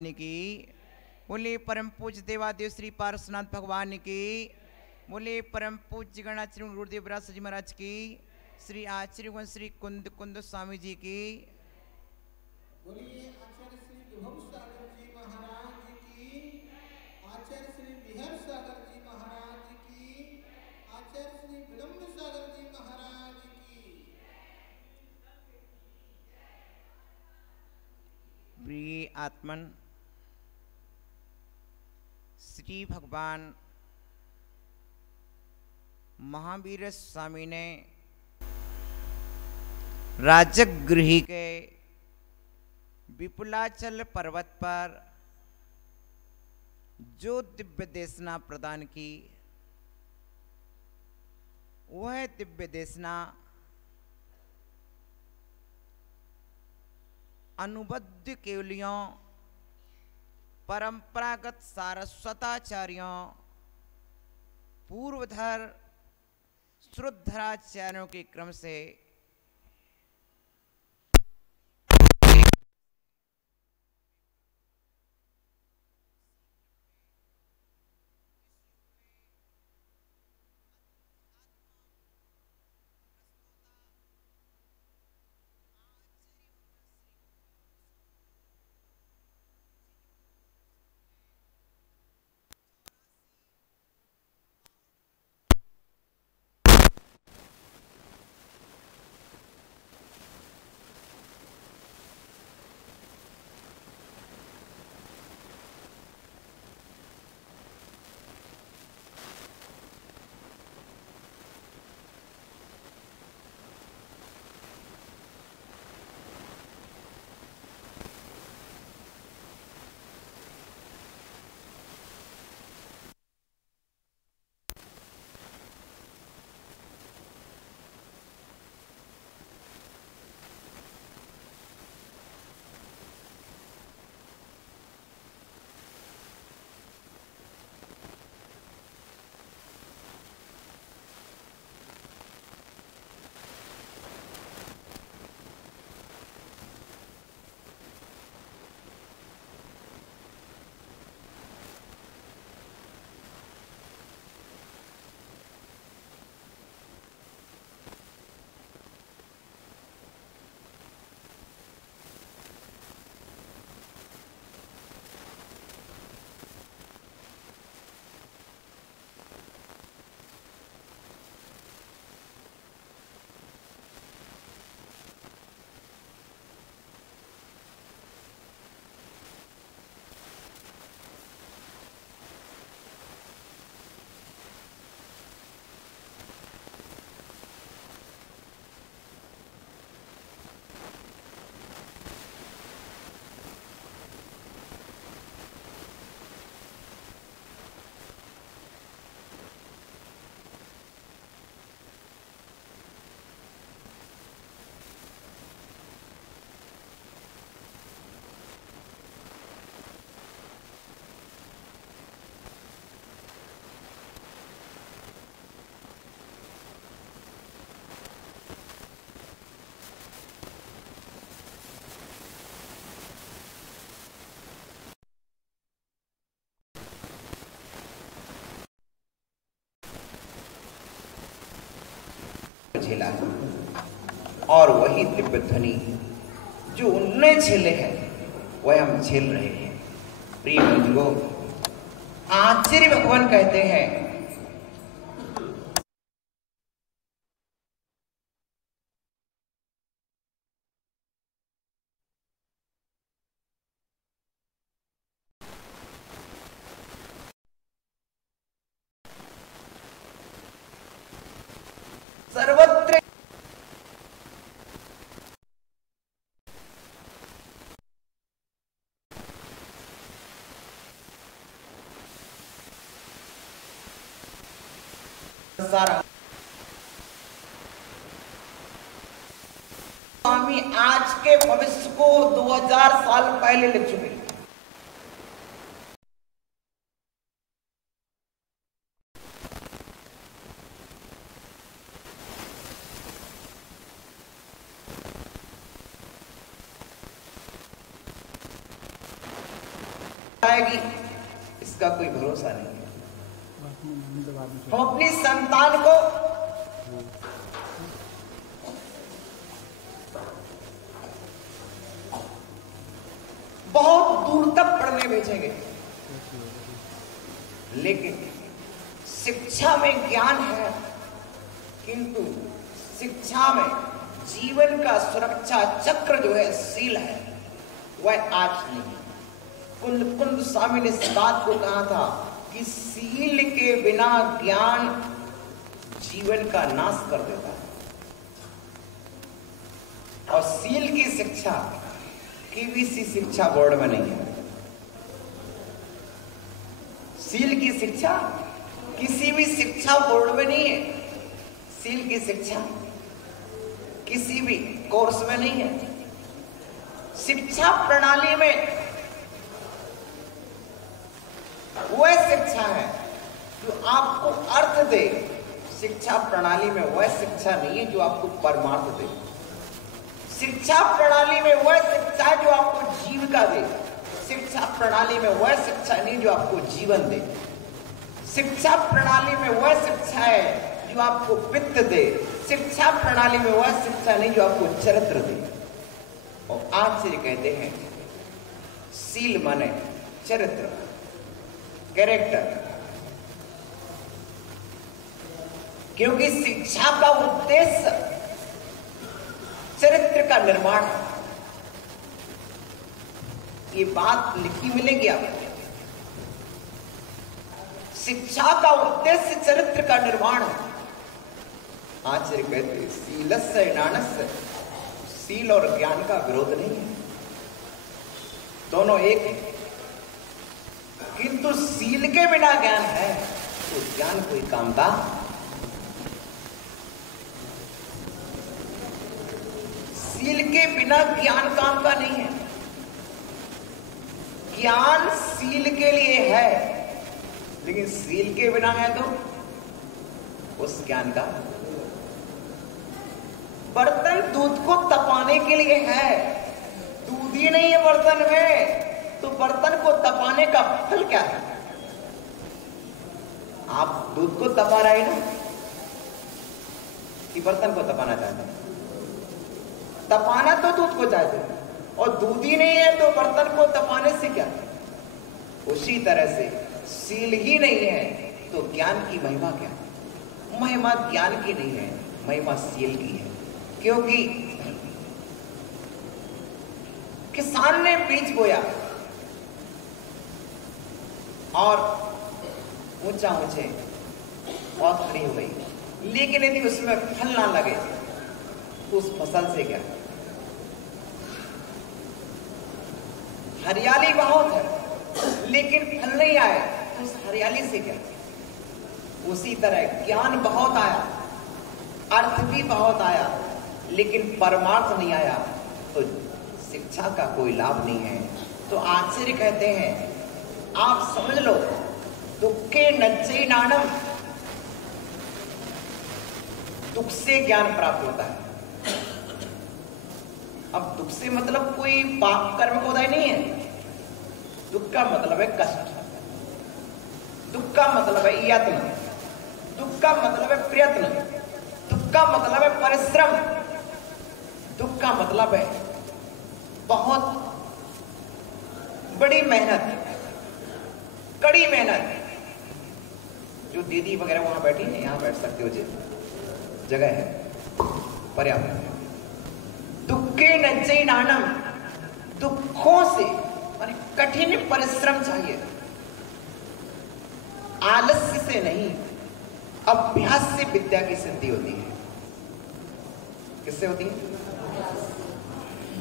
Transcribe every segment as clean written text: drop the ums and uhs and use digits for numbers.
की। बोले परम पूज्य देवादेव श्री पार्श्वनाथ भगवान की। बोले परम पूज्य गणाचार्य गुरुदेव व्यास जी महाराज की। श्री आचार्य श्री कुंद कुंद स्वामी जी की। बोलिए आचार्य श्री विभव सागर जी महाराज की। आचार्य श्री विहर सागर जी महाराज की। आचार्य श्री विलंब सागर जी महाराज की। प्रिय आत्मन, श्री भगवान महावीर स्वामी ने राजगृह के विपुलाचल पर्वत पर जो दिव्य देशना प्रदान की, वह दिव्य देशना अनुबद्ध केवलियों, परंपरागत सारस्वताचार्यों, पूर्वधर श्रुद्धराचार्यों के क्रम से झेला, और वही दिव्य ध्वनि जो उनने झेले हैं वह हम झेल रहे हैं। प्रिय बंधुओं, आचार्य भगवान कहते हैं सर्वत्र स्वामी आज के भविष्य को 2000 साल पहले लिख चुके। आएगी इसका कोई भरोसा नहीं है। हम अपनी संतान को बहुत दूर तक पढ़ने भेजेंगे, लेकिन शिक्षा में ज्ञान है, किंतु शिक्षा में जीवन का सुरक्षा चक्र जो है, सील है, वह आज नहीं। कुंद स्वामी ने इस बात को कहा था कि सील के बिना ज्ञान जीवन का नाश कर देता है। और सील की शिक्षा किसी शिक्षा बोर्ड में नहीं है। सील की शिक्षा किसी भी शिक्षा बोर्ड में नहीं है। सील की शिक्षा किसी भी कोर्स में नहीं है। शिक्षा प्रणाली में वह शिक्षा है जो आपको अर्थ दे। शिक्षा प्रणाली में वह शिक्षा नहीं है जो आपको परमार्थ दे। शिक्षा प्रणाली में वह शिक्षा है जो आपको जीविका दे। शिक्षा प्रणाली में वह शिक्षा नहीं जो आपको जीवन दे। शिक्षा प्रणाली में वह शिक्षा है जो आपको वित्त दे। शिक्षा प्रणाली में वह शिक्षा नहीं जो आपको चरित्र दे। और आज से कहते हैं सील माने चरित्र, कैरेक्टर, क्योंकि शिक्षा का उद्देश्य चरित्र का निर्माण है। ये बात लिखी मिलेगी आपको। शिक्षा का उद्देश्य चरित्र का निर्माण है। आचार्य कहते हैं सीलस्य ज्ञानस्य, सील और ज्ञान का विरोध नहीं है, दोनों एक है। किंतु सील के बिना ज्ञान है तो ज्ञान कोई काम का। सील के बिना ज्ञान काम का नहीं है। ज्ञान सील के लिए है, लेकिन सील के बिना है तो उस ज्ञान का। बर्तन दूध को तपाने के लिए है, दूध ही नहीं है बर्तन में, तो बर्तन को तपाने का फल क्या है? आप दूध को तपा रहे हैं ना, कि बर्तन को तपाना चाहते हैं? तपाना तो दूध को चाहते हैं, और दूध ही नहीं है तो बर्तन को तपाने से क्या? उसी तरह से सील ही नहीं है तो ज्ञान की महिमा क्या? महिमा ज्ञान की नहीं है, महिमा सील की है। क्योंकि किसान ने बीज बोया और ऊंचा ऊंचे बहुत खड़ी हो गई, लेकिन यदि उसमें फल ना लगे तो उस फसल से क्या? हरियाली बहुत है लेकिन फल नहीं आए तो उस हरियाली से क्या? उसी तरह ज्ञान बहुत आया, अर्थ भी बहुत आया, लेकिन परमार्थ नहीं आया तो शिक्षा का कोई लाभ नहीं है। तो आचार्य कहते हैं आप समझ लो, दुखे नज्जै नानम, दुख से ज्ञान प्राप्त होता है। अब दुख से मतलब कोई पाप कर्म का उदय नहीं है। दुख का मतलब है कष्ट, दुख का मतलब है यत्न, दुख का मतलब है प्रयत्न, दुख का मतलब है परिश्रम, दुख का मतलब है बहुत बड़ी मेहनत, कड़ी मेहनत। जो दीदी वगैरह वहां बैठी है, यहां बैठ सकते हो, जी जगह है पर्याप्त। दुखे नज्जै नानम, दुखों से माने कठिन परिश्रम चाहिए, आलस्य से नहीं, अभ्यास से विद्या की सिद्धि होती है। किससे होती है?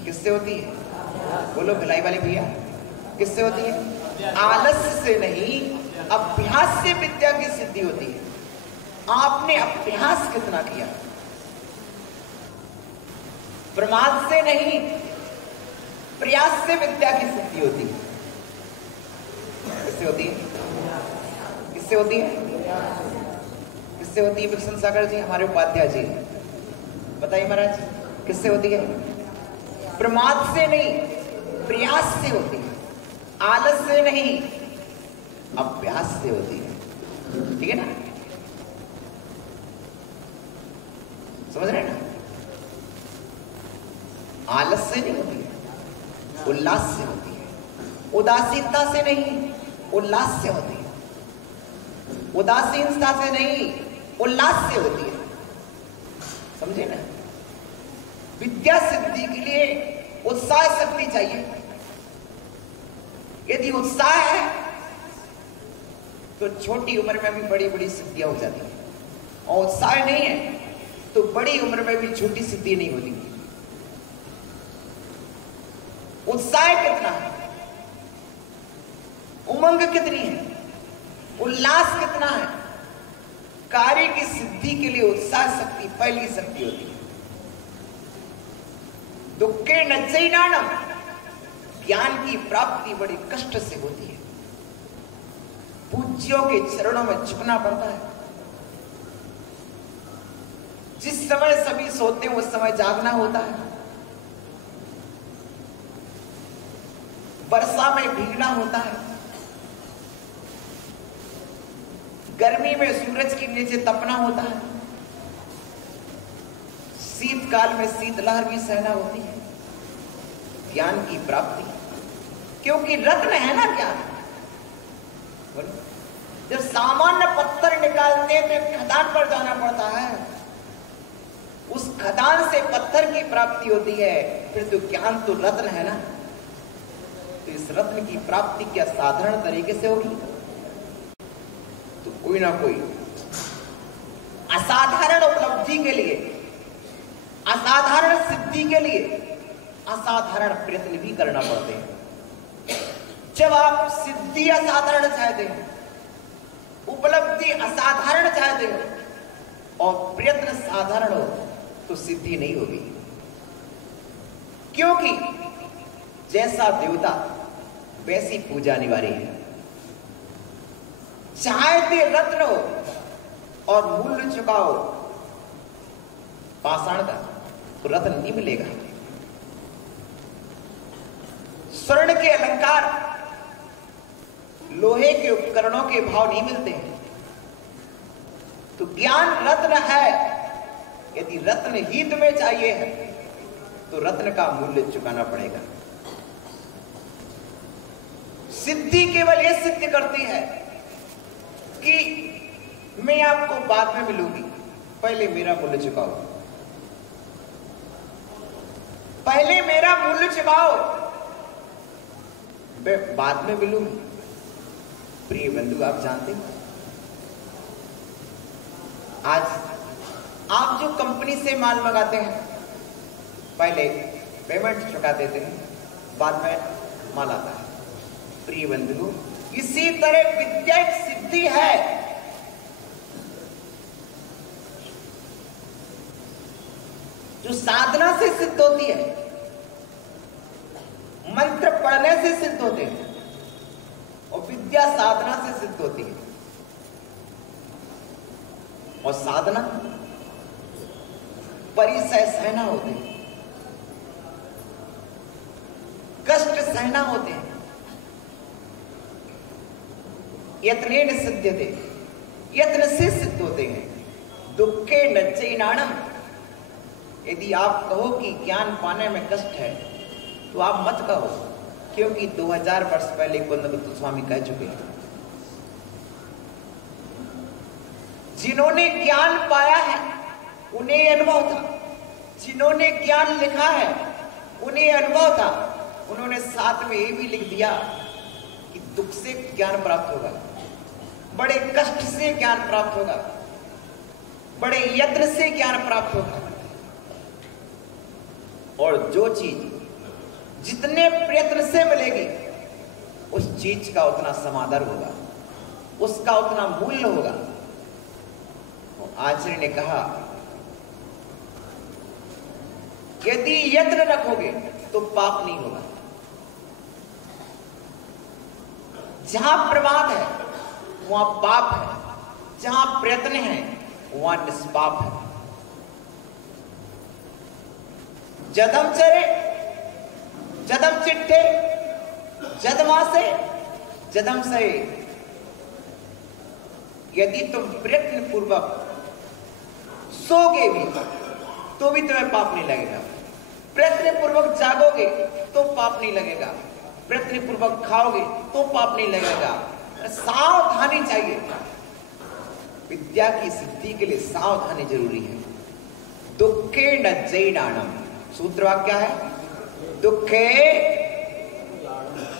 किससे होती है? बोलो भिलाई वाले भैया, किससे होती है? आलस्य से नहीं, अभ्यास से विद्या की सिद्धि होती है। आपने अभ्यास कितना किया? प्रमाद से नहीं, प्रयास से विद्या की सिद्धि होती है। किससे होती है? किससे होती है? किससे होती है? विक्सन सागर जी हमारे उपाध्याय जी, बताइए महाराज, किससे होती है? प्रमाद से नहीं, प्रयास से होती है। आलस से नहीं, अभ्यास से होती है। ठीक है ना? समझ रहे हैं ना? आलस से नहीं होती है, उल्लास से होती है। उदासीनता से नहीं, उल्लास से होती है। उदासीनता से नहीं, उल्लास से होती है। समझे ना? विद्या सिद्धि के लिए उत्साह शक्ति चाहिए। यदि उत्साह है तो छोटी उम्र में भी बड़ी बड़ी सिद्धियां हो जाती हैं, और उत्साह नहीं है तो बड़ी उम्र में भी छोटी सिद्धि नहीं होती। उत्साह कितना है, उमंग कितनी है, उल्लास कितना है, कार्य की सिद्धि के लिए उत्साह शक्ति पहली शक्ति होती है। दुखे नज्जैनानम, ज्ञान की प्राप्ति बड़ी कष्ट से होती है। पूज्यों के चरणों में झुकना पड़ता है। जिस समय सभी सोते हैं उस समय जागना होता है। वर्षा में भीगना होता है, गर्मी में सूरज के नीचे तपना होता है, शीतकाल में शीतलहर भी सहना होती है। ज्ञान की प्राप्ति, क्योंकि रत्न है ना ज्ञान। जब सामान्य पत्थर निकालते हैं तो खदान पर जाना पड़ता है, उस खदान से पत्थर की प्राप्ति होती है। फिर तो ज्ञान तो रत्न है ना, तो इस रत्न की प्राप्ति क्या साधारण तरीके से होगी? तो कोई ना कोई असाधारण उपलब्धि के लिए, असाधारण सिद्धि के लिए असाधारण प्रयत्न भी करना पड़ते हैं। जब आप सिद्धि असाधारण चाहते हो, उपलब्धि असाधारण चाहते हो और प्रयत्न साधारण हो, तो सिद्धि नहीं होगी। क्योंकि जैसा देवता वैसी पूजा अनिवार्य है। चाहते रत्न हो और मूल्य चुकाओ पाषाण का, तो रत्न नहीं मिलेगा। स्वर्ण के अलंकार, लोहे के उपकरणों के भाव नहीं मिलते हैं। तो ज्ञान रत्न है। यदि रत्न ही तुम्हें चाहिए है तो रत्न का मूल्य चुकाना पड़ेगा। सिद्धि केवल यह सिद्ध करती है कि मैं आपको बाद में मिलूंगी, पहले मेरा मूल्य चुकाओ, पहले मेरा मूल्य चुकाओ, मैं बाद में मिलूंगी। प्रिय बंधु, आप जानते हैं आज आप जो कंपनी से माल मंगाते हैं, पहले पेमेंट चुका देते हैं, बाद में माल आता है। प्रिय बंधु, इसी तरह विद्या एक सिद्धि है। जो साधना से सिद्ध होती है, मंत्र पढ़ने से सिद्ध होते हैं, और विद्या साधना से सिद्ध होती है। और साधना परिसय सहना होते हैं, कष्ट सहना होते हैं। यत्नेन सिद्ध्यते, यत्न से सिद्ध होते हैं। दुखे नज्जैनानम, यदि आप कहो कि ज्ञान पाने में कष्ट है तो आप मत कहो, क्योंकि 2000 वर्ष पहले कुंदबुद्ध स्वामी कह चुके हैं। जिन्होंने ज्ञान पाया है उन्हें अनुभव था, जिन्होंने ज्ञान लिखा है उन्हें अनुभव था। उन्होंने साथ में ये भी लिख दिया कि दुख से ज्ञान प्राप्त होगा, बड़े कष्ट से ज्ञान प्राप्त होगा, बड़े यत्न से ज्ञान प्राप्त होगा। और जो चीज जितने प्रयत्न से मिलेगी उस चीज का उतना समादर होगा, उसका उतना मूल्य होगा। आचार्य ने कहा, यदि यत्न रखोगे तो पाप नहीं होगा। जहां प्रमाद है वहां पाप है, जहां प्रयत्न है वहां निष्पाप है। जदम चरे जदम चिट्ठे जदमा से जदम से यदि तुम प्रयत्न पूर्वक सोगे भी तो भी तुम्हें पाप नहीं लगेगा, प्रयत्न पूर्वक जागोगे तो पाप नहीं लगेगा, प्रयत्न पूर्वक खाओगे तो पाप नहीं लगेगा। सावधानी चाहिए, विद्या की सिद्धि के लिए सावधानी जरूरी है। दुखे नज्जैनाणम, सूत्र वाक्य है दुखे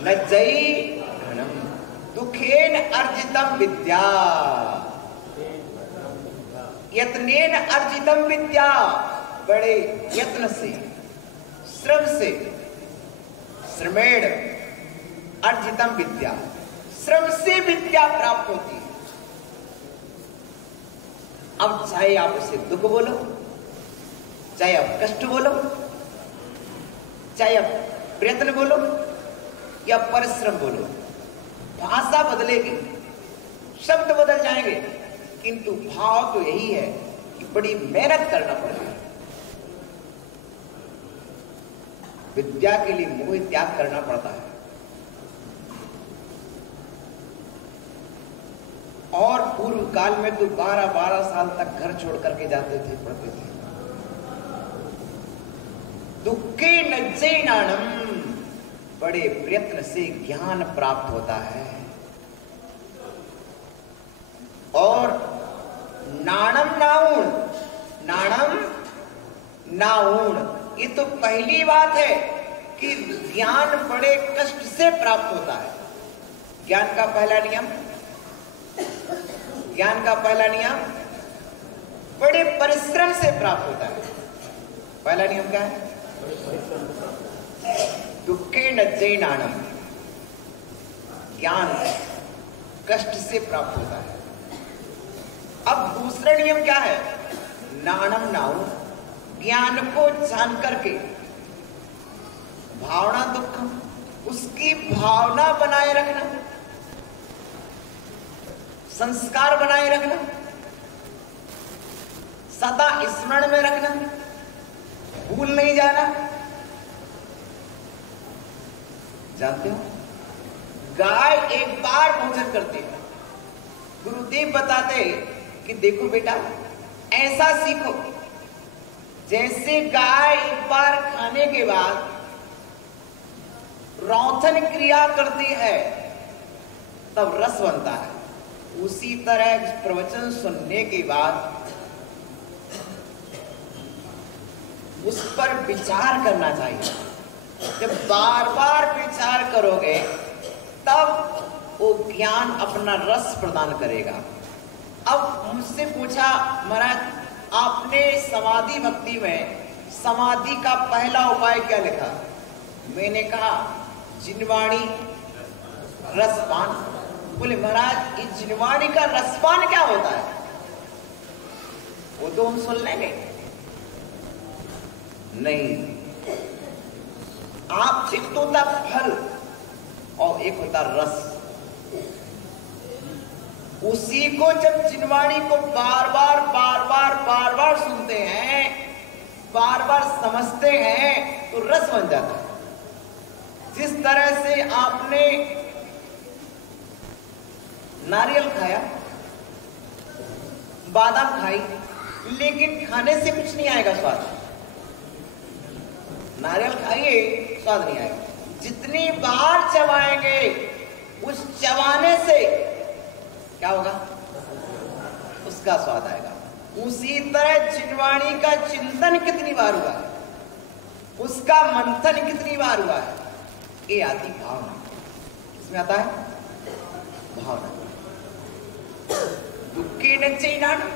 नज्जैनाणम, दुखेन अर्जितम विद्या, यत्नेन अर्जितम विद्या, बड़े यत्न से श्रम से, श्रमेण अर्जितम विद्या, श्रम से विद्या प्राप्त होती है। अब चाहे आप उसे दुख बोलो, चाहे आप कष्ट बोलो, चाहे आप प्रयत्न बोलो या परिश्रम बोलो, भाषा बदलेगी, शब्द बदल जाएंगे, किंतु भाव तो यही है कि बड़ी मेहनत करना पड़ेगा। विद्या के लिए मोह त्याग करना पड़ता है। और पूर्व काल में तो 12-12 साल तक घर छोड़ करके जाते थे, पढ़ते थे। दुखे नज्जैनाणम, बड़े प्रयत्न से ज्ञान प्राप्त होता है। और नाणम नाउण, नाणम नाउण, ये तो पहली बात है कि ज्ञान बड़े कष्ट से प्राप्त होता है। ज्ञान का पहला नियम, ज्ञान का पहला नियम बड़े परिश्रम से प्राप्त होता है। पहला नियम क्या है? दुखे नज्जैनाणम, ज्ञान कष्ट से प्राप्त होता है। अब दूसरा नियम क्या है? नाणम नाउ, ज्ञान को जान करके भावना दुखम, उसकी भावना बनाए रखना, संस्कार बनाए रखना, सदा स्मरण में रखना, भूल नहीं जाना। जानते हो, गाय एक बार भोजन करती है, गुरुदेव बताते कि देखो बेटा, ऐसा सीखो जैसे गाय एक बार खाने के बाद रौंथन क्रिया करती है तब रस बनता है, उसी तरह प्रवचन सुनने के बाद उस पर विचार करना चाहिए। जब बार बार विचार करोगे तब वो ज्ञान अपना रस प्रदान करेगा। अब मुझसे पूछा, महाराज आपने समाधि भक्ति में समाधि का पहला उपाय क्या लिखा? मैंने कहा जिनवाणी रसपान। बोले महाराज इस जिनवाणी का रसपान क्या होता है? वो तो हम सुन लेंगे। नहीं, आप एक तो होता फल और एक होता रस। उसी को जब जिनवाणी को बार बार सुनते हैं, बार बार समझते हैं तो रस बन जाता है। जिस तरह से आपने नारियल खाया, बादाम खाई, लेकिन खाने से कुछ नहीं आएगा स्वाद। नारियल खाइए, स्वाद नहीं आएगा। जितनी बार चबाएंगे उस चबाने से क्या होगा? उसका स्वाद आएगा। उसी तरह जिनवाणी का चिंतन कितनी बार हुआ है, उसका मंथन कितनी बार हुआ है, ये आती भावना। इसमें आता है भावना। दुखे नज्जैनाणम,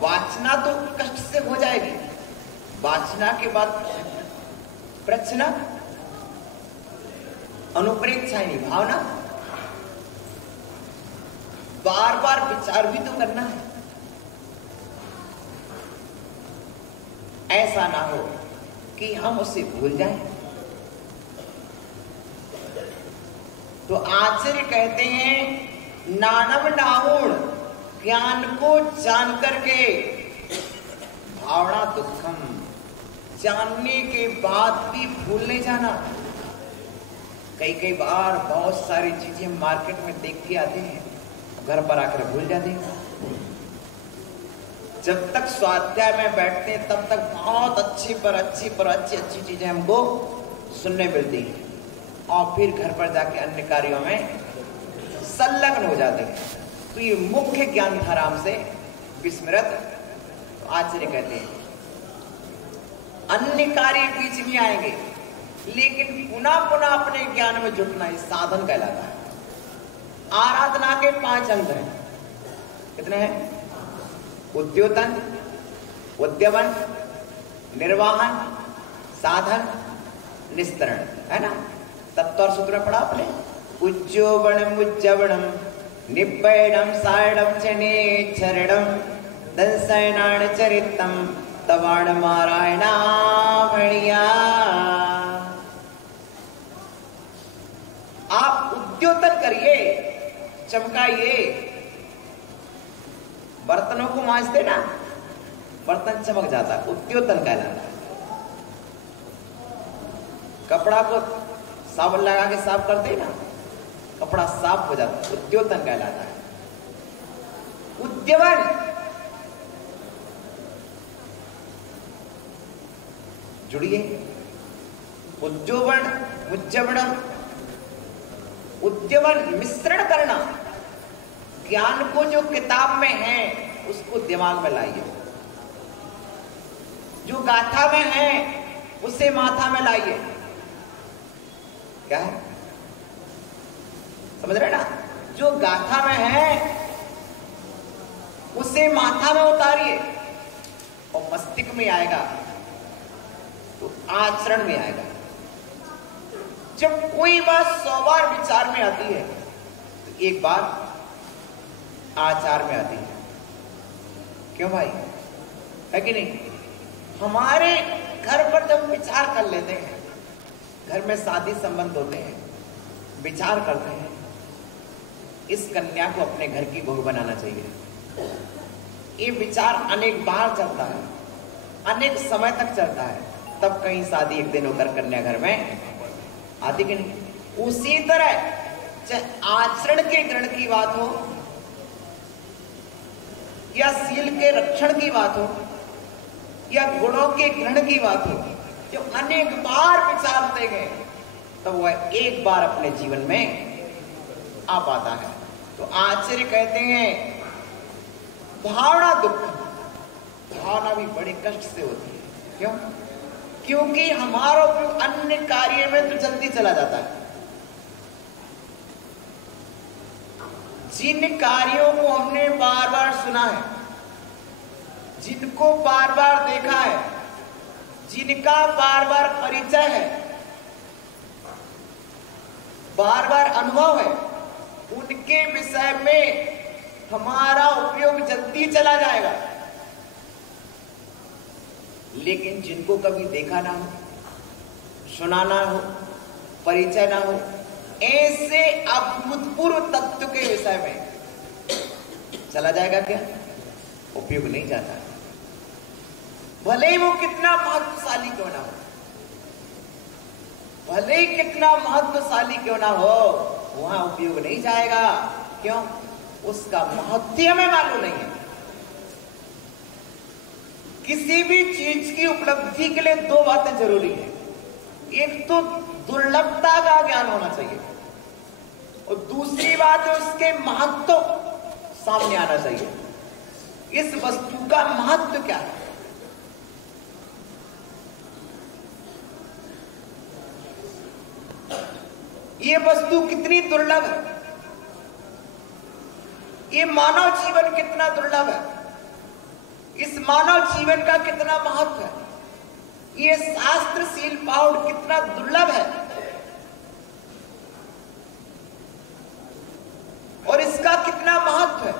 वाचना तो कष्ट से हो जाएगी, वाचना के बाद प्रश्न, अनुप्रेक्षाएं, भावना, बार बार विचार भी तो करना है। ऐसा ना हो कि हम उसे भूल जाएं। तो आचार्य कहते हैं नानम नाहुण, ज्ञान को जान करके, भावना दुखम, जानने के बाद भी भूल नहीं जाना, कई कई बार बहुत सारी चीजें मार्केट में देख के आते हैं, घर पर आकर भूल जाते हैं। जब तक स्वाध्याय में बैठते हैं तब तक बहुत अच्छी चीजें हमको सुनने मिलती हैं, और फिर घर पर जाके अन्य कार्यों में संलग्न हो जाते हैं। तो ये मुख्य ज्ञान धाराम से विस्मृत। तो आचार्य कहते हैं अन्य कार्य बीच में आएंगे, लेकिन पुनः पुनः अपने ज्ञान में जुटना इस साधन कहलाता है। आराधना के 5 अंग हैं। कितने हैं? उद्योतन, उद्यमन, निर्वाहन, साधन, निस्तरण, है ना? तत्व और सूत्र में पढ़ा आपने। उज्जोवणम उज्जवणम निब्बैडम सायडम चनेच्छरणम दंसैनाण चरितम तवाण मारायणा भणिया। आप उद्योतन करिए, चमकाइए। बर्तनों को मांजते ना, बर्तन चमक जाता है, उद्योतन कहलाता है। कपड़ा को साबुन लगा के साफ करते ना, कपड़ा साफ हो जाता है, उद्योतन कहलाता है। उद्यमन, जुड़िए। उद्योवन, उज्जवणम, उद्यमन मिश्रण करना। ज्ञान को जो किताब में है उसको दिमाग में लाइए, जो गाथा में है उसे माथा में लाइए। क्या है? समझ रहे ना? जो गाथा में है उसे माथा में उतारिए और मस्तिष्क में आएगा तो आचरण में आएगा। जब कोई बात 100 बार विचार में आती है तो एक बार आचार में आती है। क्यों भाई? है कि नहीं? हमारे घर पर जब विचार कर लेते हैं, घर में शादी संबंध होते हैं, विचार करते हैं इस कन्या को अपने घर की बहू बनाना चाहिए। ये विचार अनेक बार चलता है, अनेक समय तक चलता है, तब कहीं शादी एक दिन होकर कन्या घर में आती कि नहीं? उसी तरह चाहे आचरण के ग्रहण की बात हो या सील के रक्षण की बात हो या गुणों के ग्रहण की बात हो, जो अनेक बार विचारते गए तब वह एक बार अपने जीवन में आ पाता है। तो आचार्य कहते हैं भावना दुख, भावना भी बड़े कष्ट से होती है। क्यों? क्योंकि हमारा उपयोग अन्य कार्य में तो जल्दी चला जाता है। जिन कार्यों को हमने बार बार सुना है, जिनको बार बार देखा है, जिनका बार बार परिचय है, बार बार अनुभव है, उनके विषय में हमारा उपयोग जल्दी चला जाएगा। लेकिन जिनको कभी देखा ना हो, सुना ना हो, परिचय ना हो, ऐसे अभूतपूर्व तत्व के विषय में चला जाएगा क्या? उपयोग नहीं जाता। भले ही वो कितना महत्वशाली क्यों ना हो, भले ही कितना महत्वशाली क्यों ना हो, वहां उपयोग नहीं जाएगा। क्यों? उसका महत्व हमें मालूम नहीं है। किसी भी चीज की उपलब्धि के लिए 2 बातें जरूरी है। एक तो दुर्लभता का ज्ञान होना चाहिए और दूसरी बात है उसके महत्व सामने आना चाहिए। इस वस्तु का महत्व क्या है? ये वस्तु कितनी दुर्लभ है, ये मानव जीवन कितना दुर्लभ है, इस मानव जीवन का कितना महत्व है, ये शास्त्रशील पाउड कितना दुर्लभ है और इसका कितना महत्व है।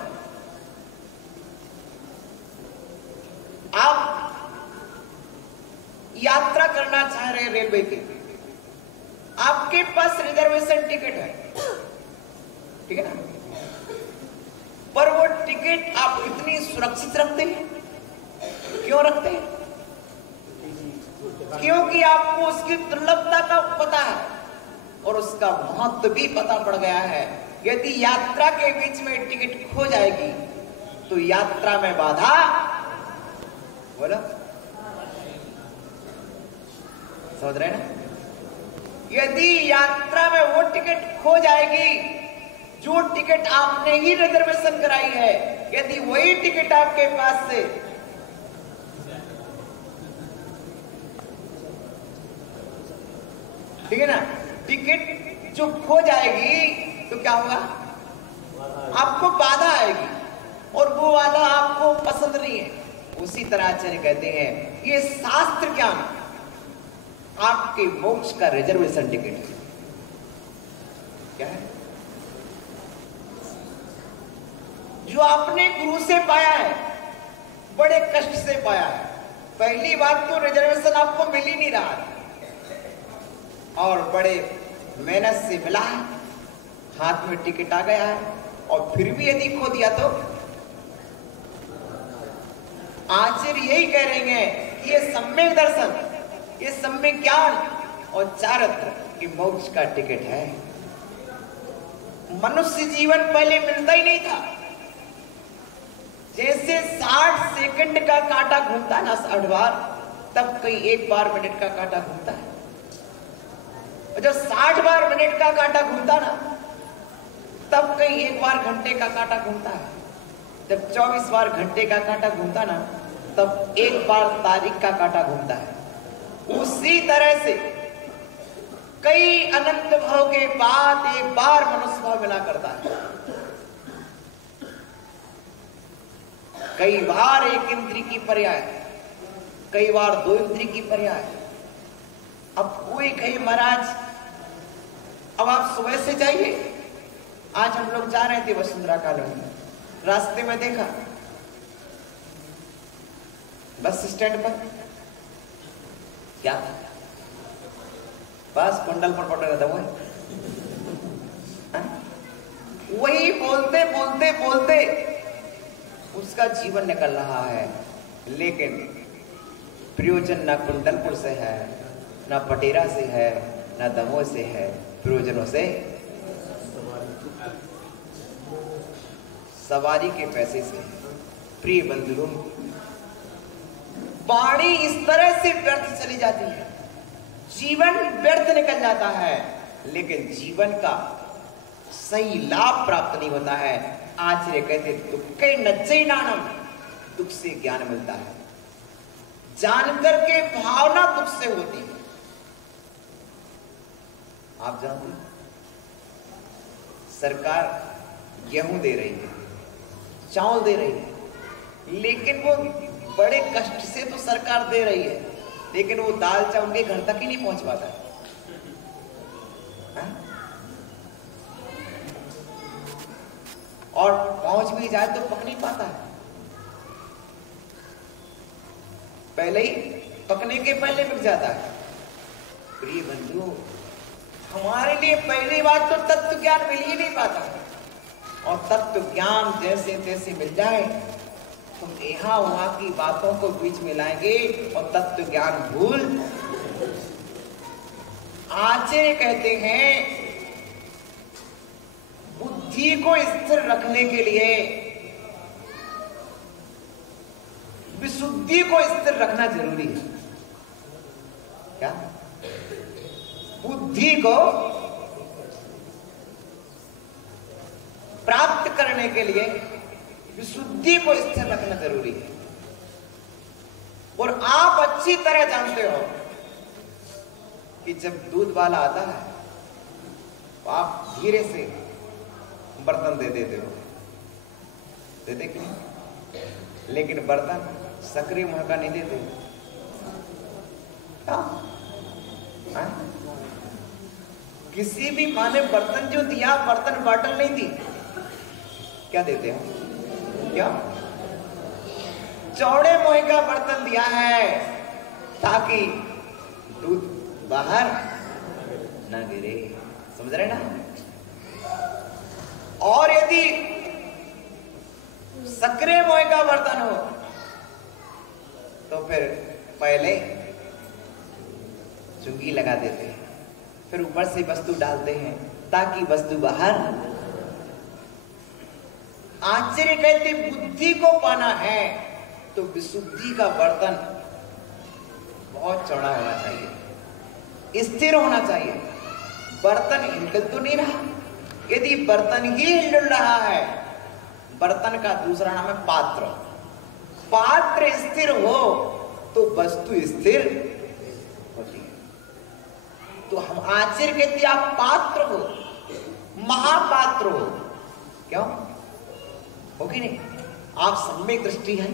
आप यात्रा करना चाह रहे हैं रेलवे की, आपके पास रिजर्वेशन टिकट है, ठीक है ना? पर वो टिकट आप कितनी सुरक्षित रखते हैं? क्यों रखते हैं? क्योंकि आपको उसकी दुर्लभता का पता है। और उसका महत्व भी पता पड़ गया है। यदि यात्रा के बीच में टिकट खो जाएगी तो यात्रा में बाधा, बोलो समझ रहे ना? यदि यात्रा में वो टिकट खो जाएगी जो टिकट आपने ही रिजर्वेशन कराई है, यदि वही टिकट आपके पास से ठीक है ना, टिकट जो खो जाएगी तो क्या होगा? आपको बाधा आएगी और वो बाधा आपको पसंद नहीं है। उसी तरह आचार्य कहते हैं ये शास्त्र ज्ञान आपके मोक्ष का रिजर्वेशन टिकट क्या है, जो आपने गुरु से पाया है, बड़े कष्ट से पाया है। पहली बात तो रिजर्वेशन आपको मिल ही नहीं रहा है और बड़े मेहनत से मिला है, हाथ में टिकट आ गया है, और फिर भी यदि खो दिया तो आचार्य यही कह रहे हैं कि ये सम्यक दर्शन, ये सम्यक ज्ञान और चारित्र की मोक्ष का टिकट है। मनुष्य जीवन पहले मिलता ही नहीं था। जैसे 60 सेकंड का कांटा घूमता है ना 60 बार, तब कहीं एक बार मिनट का कांटा घूमता है। और जब 60 बार मिनट का कांटा घूमता ना, तब कहीं एक बार घंटे का कांटा घूमता है। जब 24 बार घंटे का कांटा घूमता ना, तब एक बार तारीख का कांटा घूमता है। उसी तरह से कई अनंत भाव के बाद एक बार मनुष्य भाव मिला करता है। कई बार एक इंद्री की पर्याय, कई बार 2 इंद्री की पर्याय। अब कोई कहे महाराज अब आप सुबह से जाइए। आज हम लोग जा रहे थे वसुंधरा कॉलोनी, रास्ते में देखा बस स्टैंड पर क्या बस कुंडल पर पड़ रहता हुआ, वही बोलते बोलते बोलते उसका जीवन निकल रहा है। लेकिन प्रयोजन ना कुंडलपुर से है, ना पटेरा से है, ना दमोह से है, प्रयोजनों से सवारी के पैसे से। प्रिय बंधुओं, वाणी इस तरह से व्यर्थ चली जाती है, जीवन व्यर्थ निकल जाता है, लेकिन जीवन का सही लाभ प्राप्त नहीं होता है। आचार्य कहते दुखे नच्चे नानम, दुख से ज्ञान मिलता है। जानकर के भावना दुख से होती है। आप जानते हैं सरकार गेहूं दे रही है, चावल दे रही है, लेकिन वो बड़े कष्ट से तो सरकार दे रही है, लेकिन वो दाल चावल उनके घर तक ही नहीं पहुंच पाता है। और पहुंच भी जाए तो पक नहीं पाता है। पहले ही पकने के पहले बिक जाता है। प्रिय बंधु, हमारे लिए पहली बात तो तत्व ज्ञान मिल ही नहीं पाता, और तत्व ज्ञान जैसे तैसे मिल जाए तुम यहाँ वहां की बातों को बीच में लाएंगे और तत्व ज्ञान भूल। आचार्य कहते हैं बुद्धि को स्थिर रखने के लिए विशुद्धि को स्थिर रखना जरूरी है। क्या? बुद्धि को प्राप्त करने के लिए विशुद्धि को स्थिर रखना जरूरी है। और आप अच्छी तरह जानते हो कि जब दूध वाला आता है तो आप धीरे से बर्तन दे देते हो, देते कि नहीं? लेकिन बर्तन सक्रिय महका नहीं देते। किसी भी माँ ने बर्तन जो दिया, बर्तन बाटल नहीं दी, क्या देते हो? क्या चौड़े मोह का बर्तन दिया है ताकि दूध बाहर ना गिरे। समझ रहे ना? और यदि सक्रिय मोह का बर्तन हो तो फिर पहले चुंगी लगा देते हैं, फिर ऊपर से वस्तु डालते हैं ताकि वस्तु बाहर। आचार्य कहते बुद्धि को पाना है तो विशुद्धि का बर्तन बहुत चौड़ा होना चाहिए, स्थिर होना चाहिए। बर्तन हिल तो नहीं रहा। यदि बर्तन ही हिल रहा है, बर्तन का दूसरा नाम है पात्र। पात्र स्थिर हो तो वस्तु स्थिर होती है। तो हम आचार्य कहते आप पात्र हो, महापात्र हो। क्यों हो कि नहीं? आप सम्यक दृष्टि है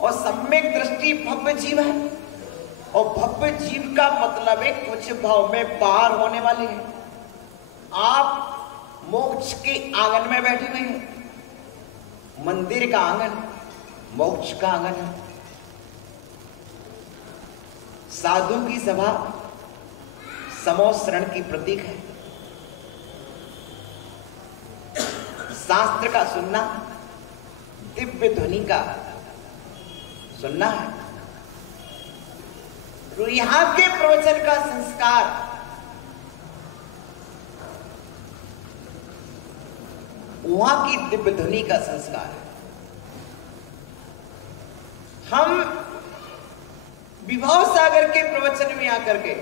और सम्यक दृष्टि भव्य जीव है और भव्य जीव का मतलब है कुछ भाव में पार होने वाले हैं। आप मोक्ष के आंगन में बैठे हुए हैं। मंदिर का आंगन मोक्ष का आंगन है। साधु की सभा समोशरण की प्रतीक है। शास्त्र का सुनना, दिव्य ध्वनि का सुनना है। तो यहां के प्रवचन का संस्कार वहां की दिव्य ध्वनि का संस्कार है। हम विभव सागर के प्रवचन में आकर के,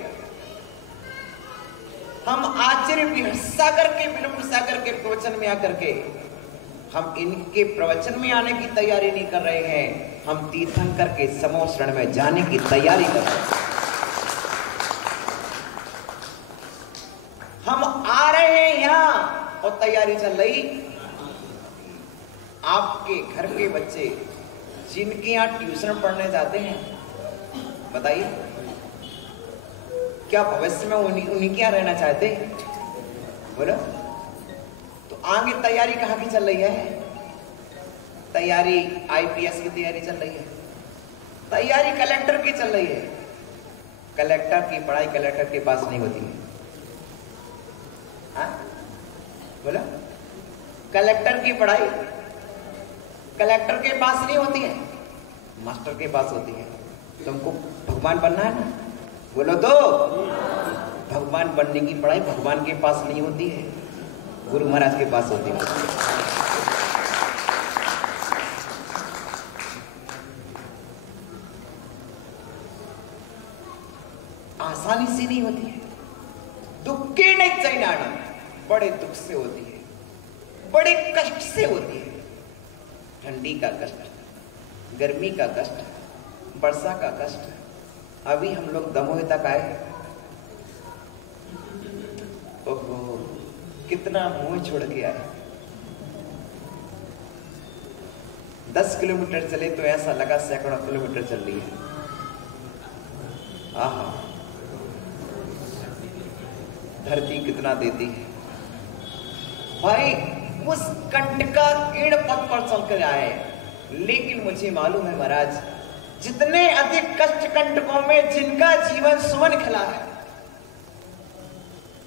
हम आचार्य विहर्ष सागर के, विनम्र सागर के प्रवचन में आकर के हम इनके प्रवचन में आने की तैयारी नहीं कर रहे हैं। हम तीर्थंकर के समोशरण में जाने की तैयारी कर रहे हैं। हम आ रहे हैं यहां और तैयारी चल रही। आपके घर के बच्चे जिनके यहां ट्यूशन पढ़ने जाते हैं, बताइए क्या भविष्य में उन्हीं के यहां रहना चाहते हैं? बोलो। तो आगे तैयारी कहां की चल रही है? तैयारी आईपीएस की तैयारी चल रही है, तैयारी कलेक्टर की चल रही है। कलेक्टर की पढ़ाई कलेक्टर के पास नहीं होती है। हाँ? बोलो। कलेक्टर की पढ़ाई कलेक्टर के पास नहीं होती है, मास्टर के पास होती है। तुमको भगवान बनना है ना? बोलो तो। भगवान बनने की पढ़ाई भगवान के पास नहीं होती है, गुरु महाराज के पास होती है। आसानी से नहीं होती है। दुखे नहीं चैनाना, बड़े दुख से होती है, बड़े कष्ट से होती है। ठंडी का कष्ट, गर्मी का कष्ट, वर्षा का कष्ट। अभी हम लोग दमोह तक आए। ओहो, कितना मुंह छोड़ के आए। 10 किलोमीटर चले तो ऐसा लगा सैकड़ों किलोमीटर चल रही है। आहा, धरती कितना देती है भाई। उस कंट का कीड़ पथ पर चलकर आए, लेकिन मुझे मालूम है महाराज, जितने अधिक कष्ट कंटकों में जिनका जीवन सुमन खिला है,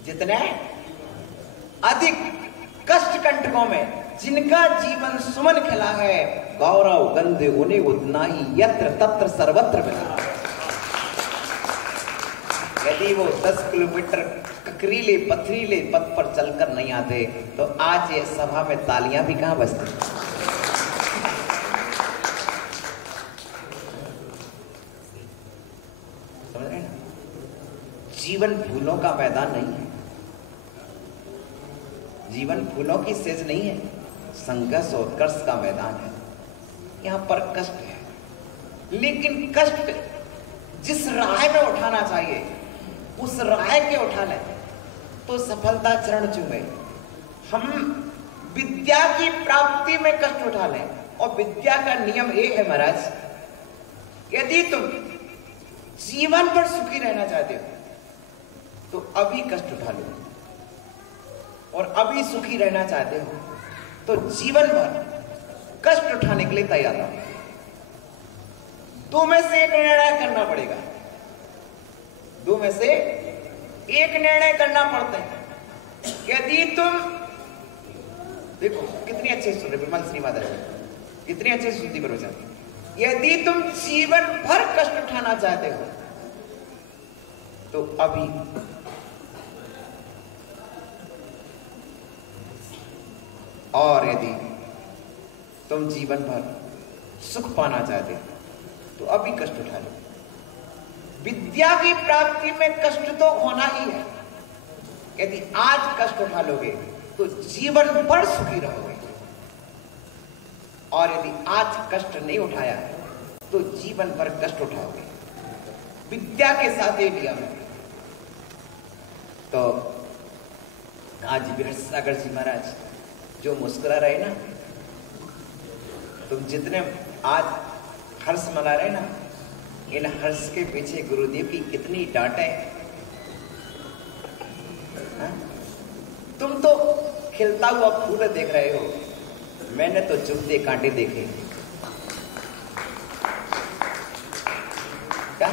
जितने अधिक कष्ट कंटकों में जिनका जीवन सुमन खिला है, गौरव गंधे उन्हें उतना ही यत्र तत्र सर्वत्र मिला। यदि वो 10 किलोमीटर ककरीले पथरीले पथ पर चलकर नहीं आते तो आज ये सभा में तालियां भी कहां बजती। समझ रहे ना? जीवन फूलों का मैदान नहीं है। जीवन फूलों की सेज नहीं है, संघर्ष और उत्कर्ष का मैदान है। यहां पर कष्ट है, लेकिन कष्ट जिस राह में उठाना चाहिए उस राह के उठा लें तो सफलता चरण चूमे। हम विद्या की प्राप्ति में कष्ट उठा लें, और विद्या का नियम एक है महाराज, यदि तुम जीवन भर सुखी रहना चाहते हो तो अभी कष्ट उठा लो, और अभी सुखी रहना चाहते हो तो जीवन भर कष्ट उठाने के लिए तैयार रहो। दो में से एक निर्णय करना पड़ेगा, दो में से एक निर्णय करना पड़ता है। यदि तुम देखो कितनी अच्छी सुन रहे विमल श्रीमाता जी, कितनी अच्छी सुनती प्रवचन। यदि तुम जीवन भर कष्ट उठाना चाहते हो तो अभी और यदि तुम जीवन भर सुख पाना चाहते तो अभी कष्ट उठा लो। विद्या की प्राप्ति में कष्ट तो होना ही है। यदि आज कष्ट उठा लोगे तो जीवन भर सुखी रहोगे, और यदि आज कष्ट नहीं उठाया तो जीवन भर कष्ट उठाओगे। विद्या के साथ ये नियम है। तो आज विहर्ष सागर जी महाराज जो मुस्कुरा रहे ना, तुम जितने आज हर्ष मना रहे ना, इन हर्ष के पीछे गुरुदेव की कितनी डांट है। तुम तो खिलता हुआ फूल देख रहे हो, मैंने तो चुभते कांटे देखे। क्या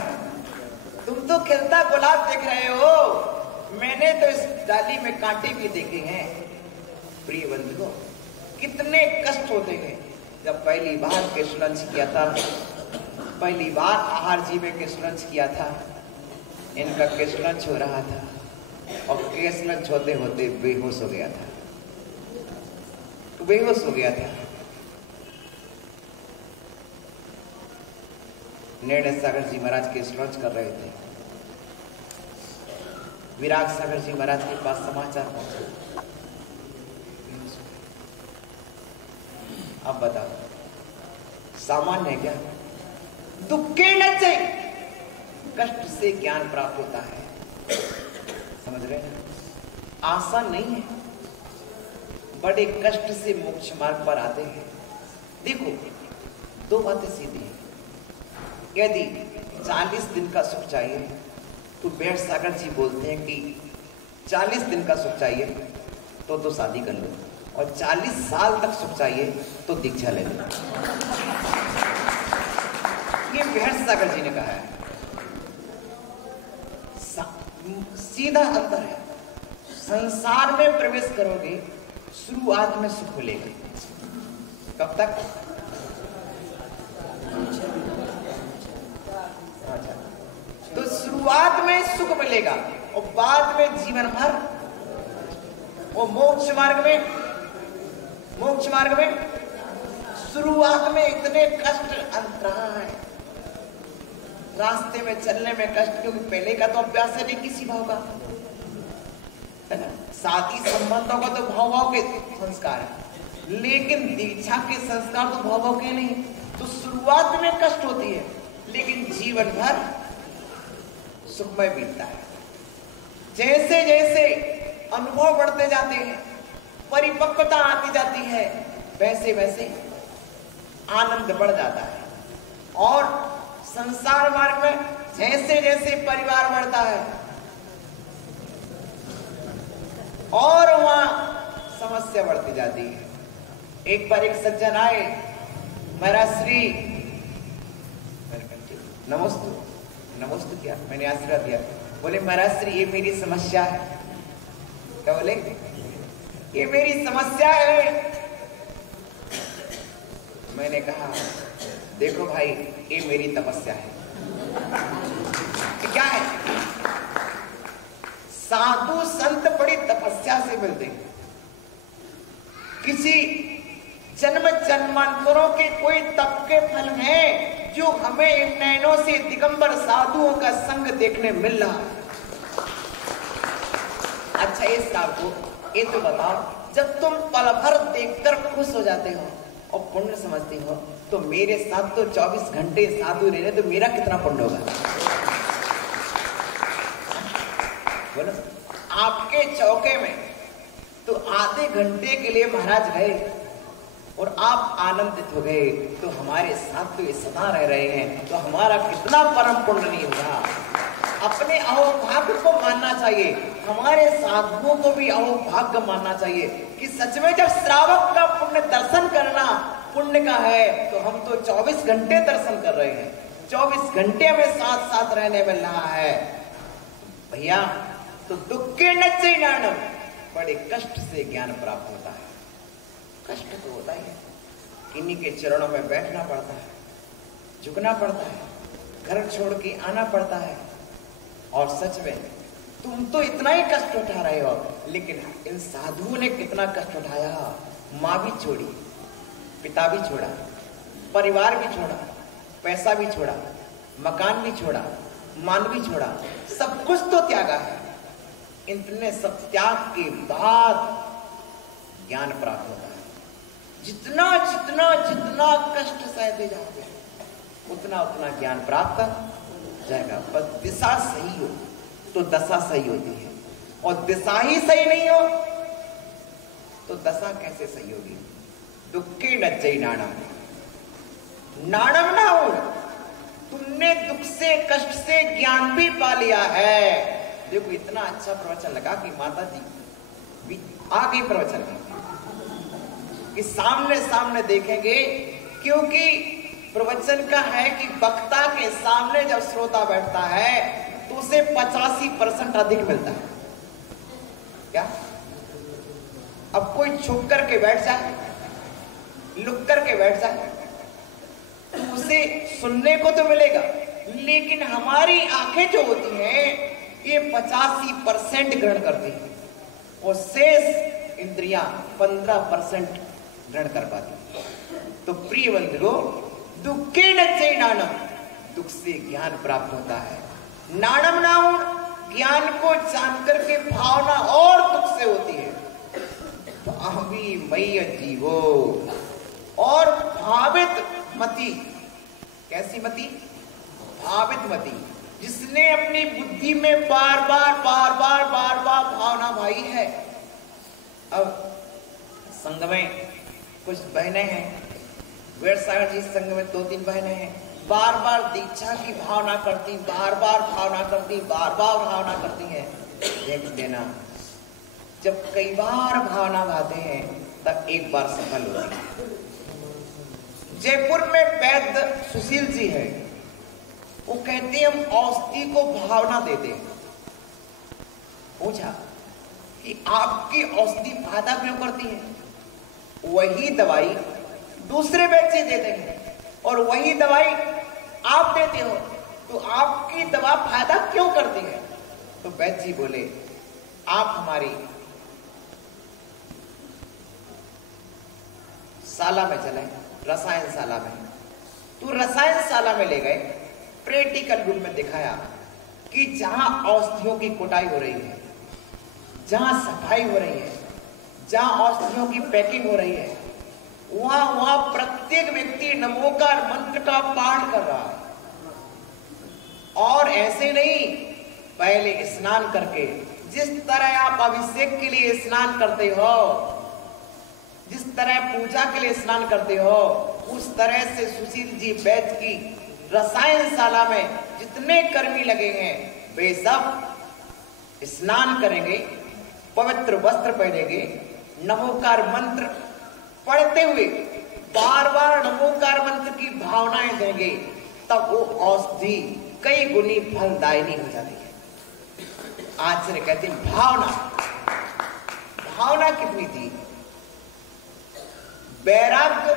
तुम तो खिलता गुलाब देख रहे हो, मैंने तो इस डाली में कांटे भी देखे हैं। प्रिय बंधुओं, कितने कष्ट होते हैं जब पहली बार कृष्णंश किया था, पहली बार आहार जी में कृष्णंश किया था। इनका कृष्णंश हो रहा था और कृष्णंश होते होते बेहोश हो गया था, बेहोश हो गया था। निर्णय सागर जी महाराज कृष्णंश कर रहे थे। विराग सागर जी महाराज के पास समाचार पहुंचे। अब बताओ, सामान्य है क्या? दुखे न चाहिए, कष्ट से ज्ञान प्राप्त होता है। समझ रहे हैं? आसान नहीं है, बड़े कष्ट से मोक्ष मार्ग पर आते हैं। देखो, दो बातें सीधी हैं। यदि 40 दिन का सुख चाहिए तो बैठ सागर जी बोलते हैं कि 40 दिन का सुख चाहिए तो शादी कर लो, और 40 साल तक सुख चाहिए तो दीक्षा ले लो। ये बैठ सागर जी ने कहा है। सीधा अंतर है। संसार में प्रवेश करोगे, शुरुआत में सुख मिलेगा। कब तक? तो शुरुआत में सुख मिलेगा और बाद में जीवन भर। और मोक्ष मार्ग में शुरुआत में इतने कष्ट अंतराह है, रास्ते में चलने में कष्ट, क्योंकि पहले का तो अभ्यास है नहीं किसी भाव का, है ना। साथी संबंधों का तो भाव के संस्कार है, लेकिन दीक्षा के संस्कार तो भाव के नहीं। तो शुरुआत में कष्ट होती है, लेकिन जीवन भर सुखमय बीतता है। जैसे जैसे अनुभव बढ़ते जाते हैं, परिपक्वता आती जाती है, वैसे वैसे आनंद बढ़ जाता है। और संसार मार्ग में जैसे जैसे परिवार बढ़ता है और वहां समस्या बढ़ती जाती है। एक बार एक सज्जन आए, महाराज श्री, नमस्ते नमस्ते किया, मैंने आशीर्वाद दिया। बोले महाराज श्री, ये मेरी समस्या है। क्या बोले? ये मेरी समस्या है। मैंने कहा, देखो भाई, ये मेरी तपस्या है। क्या है? साधु संत बड़ी तपस्या से मिलते हैं। किसी जन्म जन्मांतरों के कोई तप के फल हैं जो हमें इन नैनों से दिगंबर साधुओं का संग देखने मिल रहा। अच्छा, इस साल को ये तो बताओ, जब तुम पल भर देखकर खुश हो जाते हो और पुण्य समझते हो, तो मेरे साथ तो 24 घंटे साधु रहने, तो मेरा कितना पुण्य होगा? बोलो। आपके चौके में तो आधे घंटे के लिए महाराज गए और आप आनंदित हो गए, तो हमारे साथ तो ये सदा रह रहे हैं, तो हमारा कितना परम पुण्य नहीं होगा। अपने अहोभाग्य को मानना चाहिए, हमारे साधुओं को भी अहोभाग्य मानना चाहिए कि सच में जब श्रावक का पुण्य दर्शन करना पुण्य का है, तो हम तो 24 घंटे दर्शन कर रहे हैं, 24 घंटे में साथ साथ रहने मिल रहा है भैया। तो दुखे न चैनानम, बड़े कष्ट से ज्ञान प्राप्त होता है। कष्ट तो होता ही है, किन्हीं के चरणों में बैठना पड़ता है, झुकना पड़ता है, घर छोड़ के आना पड़ता है। और सच में तुम तो इतना ही कष्ट उठा रहे हो, लेकिन इन साधुओं ने कितना कष्ट उठाया। माँ भी छोड़ी, पिता भी छोड़ा, परिवार भी छोड़ा, पैसा भी छोड़ा, मकान भी छोड़ा, मान भी छोड़ा, सब कुछ तो त्यागा है। इतने सब त्याग के बाद ज्ञान प्राप्त होता है। जितना जितना जितना कष्ट सहते जाओगे उतना उतना ज्ञान प्राप्त हो जाएगा। बस दिशा सही हो तो दशा सही होती है, और दिशा ही सही नहीं हो तो दशा कैसे सही होगी। दुखे नज्जई नाणम, नाणम ना हो। तुमने दुख से कष्ट से ज्ञान भी पा लिया है। देखो इतना अच्छा प्रवचन लगा कि माता जी भी आ गई प्रवचन में कि सामने सामने देखेंगे, क्योंकि प्रवचन का है कि वक्ता के सामने जब श्रोता बैठता है तो उसे 85% अधिक मिलता है। क्या अब कोई छुप करके बैठ जाए, लुक करके बैठ जाए तो उसे सुनने को तो मिलेगा, लेकिन हमारी आंखें जो होती हैं ये 85% ग्रहण करती है और शेष इंद्रियां 15% ग्रहण कर पाती। तो प्रिय बंधुओं, दुखे नज्जई नाणम, दुख से ज्ञान प्राप्त होता है। नाणम नाउन, ज्ञान को जानकर के भावना और दुख से होती है। भावी मई जीवो, और भावित मति, कैसी मति? भावित मति, जिसने अपनी बुद्धि में बार बार भावना भाई है। अब संघ में कुछ बहनें हैं, वीरसागर जी संघ में 2-3 बहनें हैं, बार बार दीक्षा की भावना करती, बार बार भावना करती हैं। देख देना, जब कई बार भावना गाते हैं तब एक बार सफल होती है। जयपुर में वैद्य सुशील जी है, वो कहते हैं हम औषधि को भावना देते हैं। पूछा कि आपकी औषधि फायदा क्यों करती है? वही दवाई दूसरे व्यक्ति देते हैं और वही दवाई आप देते हो, तो आपकी दवा फायदा क्यों करती है? तो वैद्य जी बोले, आप हमारी शाला में चले, रसायन शाला में। तो रसायन शाला में ले गए, प्रैक्टिकल रूप में दिखाया कि जहां औषधियों की कुटाई हो रही है, जहां सफाई हो रही है, जहां औषधियों की पैकिंग हो रही है, वहां प्रत्येक व्यक्ति नमोकार मंत्र का पाठ कर रहा है। और ऐसे नहीं, पहले स्नान करके, जिस तरह आप अभिषेक के लिए स्नान करते हो, जिस तरह पूजा के लिए स्नान करते हो, उस तरह से सुशील जी वैद्य की रसायन शाला में जितने कर्मी लगे हैं वे सब स्नान करेंगे, पवित्र वस्त्र पहनेंगे, नमोकार मंत्र पढ़ते हुए बार बार नमोकार मंत्र की भावनाएं देंगे, तब वो औषधि कई गुनी फलदायिनी हो जाती है। आचार्य कहते हैं भावना कितनी थी। वैराग्य,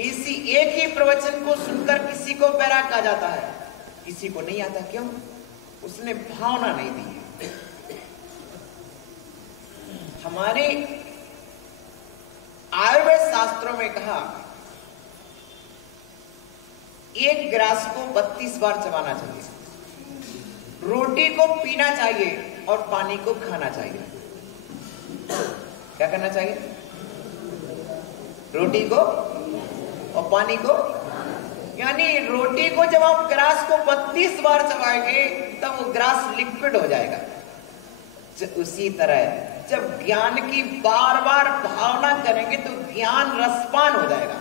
इसी एक ही प्रवचन को सुनकर किसी को वैराग्य आ जाता है, किसी को नहीं आता। क्यों? उसने भावना नहीं दी है। हमारे आयुर्वेद शास्त्रों में कहा, एक गिलास को 32 बार चबाना चाहिए, रोटी को पीना चाहिए और पानी को खाना चाहिए। क्या करना चाहिए? रोटी को और पानी को, यानी रोटी को जब आप ग्रास को 32 बार चबाएंगे तब वो ग्रास लिक्विड हो जाएगा। उसी तरह जब ज्ञान की बार बार भावना करेंगे तो ज्ञान रसपान हो जाएगा।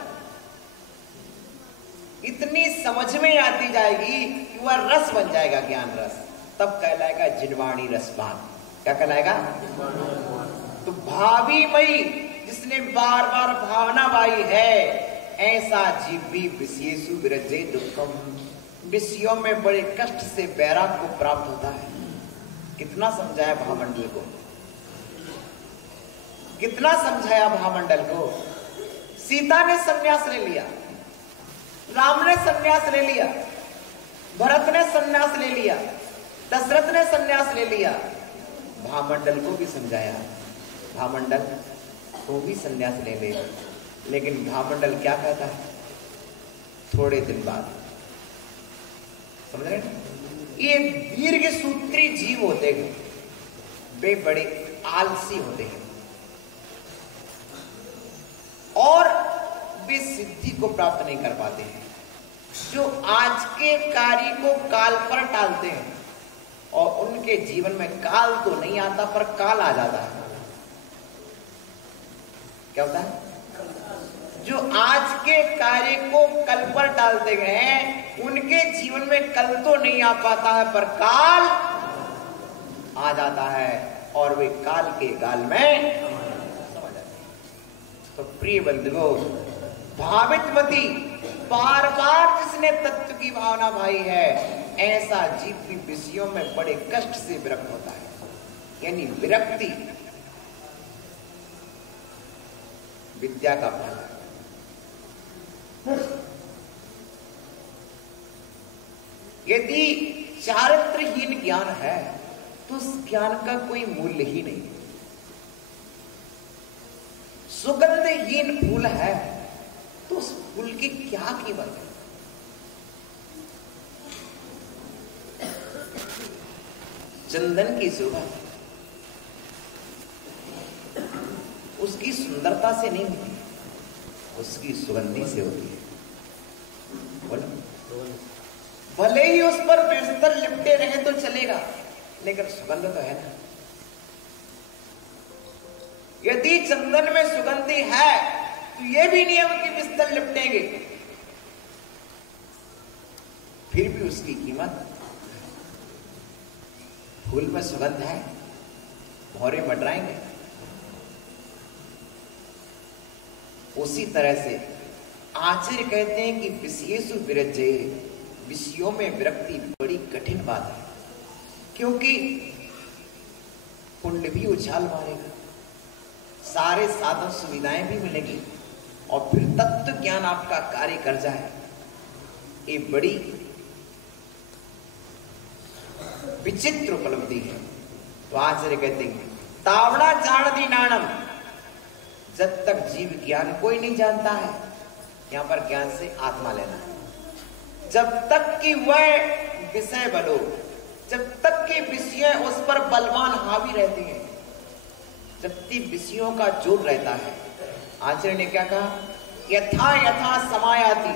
इतनी समझ में आती जाएगी कि वह रस बन जाएगा, ज्ञान रस। तब कहलाएगा जिनवाणी रसपान। क्या कहलाएगा? तो भावी मई, जिसने बार बार भावना बाई है, ऐसा जीव भी विषयेषु विरजे दुखम, विषयों में बड़े कष्ट से वैराग्य को प्राप्त होता है। कितना समझाया भावमंडल को, कितना समझाया भावमंडल को। सीता ने संन्यास ले लिया, राम ने संन्यास ले लिया, भरत ने संन्यास ले लिया, दशरथ ने संन्यास ले लिया। भावमंडल को भी समझाया। भावमंडल तो भी संन्यास ले ले। लेकिन भावमंडल क्या कहता है? थोड़े दिन बाद, समझ रहे हैं? ये दीर्घ सूत्री जीव होते हैं, वे बड़े आलसी होते हैं और वे सिद्धि को प्राप्त नहीं कर पाते हैं। जो आज के कार्य को काल पर टालते हैं और उनके जीवन में काल तो नहीं आता पर काल आ जाता है। क्या होता है? जो आज के कार्य को कल पर डालते गए हैं उनके जीवन में कल तो नहीं आ पाता है पर काल आ जाता है और वे काल के गाल में समझ जाते हैं। तो प्रिय बंधुओं, भावित मती बार बार जिसने तत्व की भावना भाई है, ऐसा जीव भी विषयों में बड़े कष्ट से विरक्त होता है। यानी विरक्ति विद्या का फल है। यदि चारित्रहीन ज्ञान है तो उस ज्ञान का कोई मूल्य ही नहीं। सुगंधहीन फूल है तो उस फूल की क्या कीमत है? चंदन की सुगंध उसकी सुंदरता से नहीं होती, उसकी सुगंधी से होती है। बोलो, भले ही उस पर बिस्तर लिपटे रहे तो चलेगा, लेकिन सुगंध तो है ना। यदि चंदन में सुगंधी है तो यह भी नियम कि बिस्तर लिपटेंगे, फिर भी उसकी कीमत। फूल में सुगंध है, भौरे मंडराएंगे। उसी तरह से आचार्य कहते हैं कि विषयेषु विरज्ये, विषयों में विरक्ति बड़ी कठिन बात है, क्योंकि पुण्य भी उछाल मारेगा, सारे साधन सुविधाएं भी मिलेंगी और फिर तत्व ज्ञान आपका कार्य कर जाए, ये बड़ी विचित्र उपलब्धि है। तो आचार्य कहते हैं तावड़ा जान दी नाणम, जब तक जीव ज्ञान कोई नहीं जानता है, यहां पर ज्ञान से आत्मा लेना है। जब तक कि वह विषय बलो, जब तक कि विषय उस पर बलवान हावी रहते हैं, जब तक विषयों का जोर रहता है। आचार्य ने क्या कहा? यथा यथा समायाति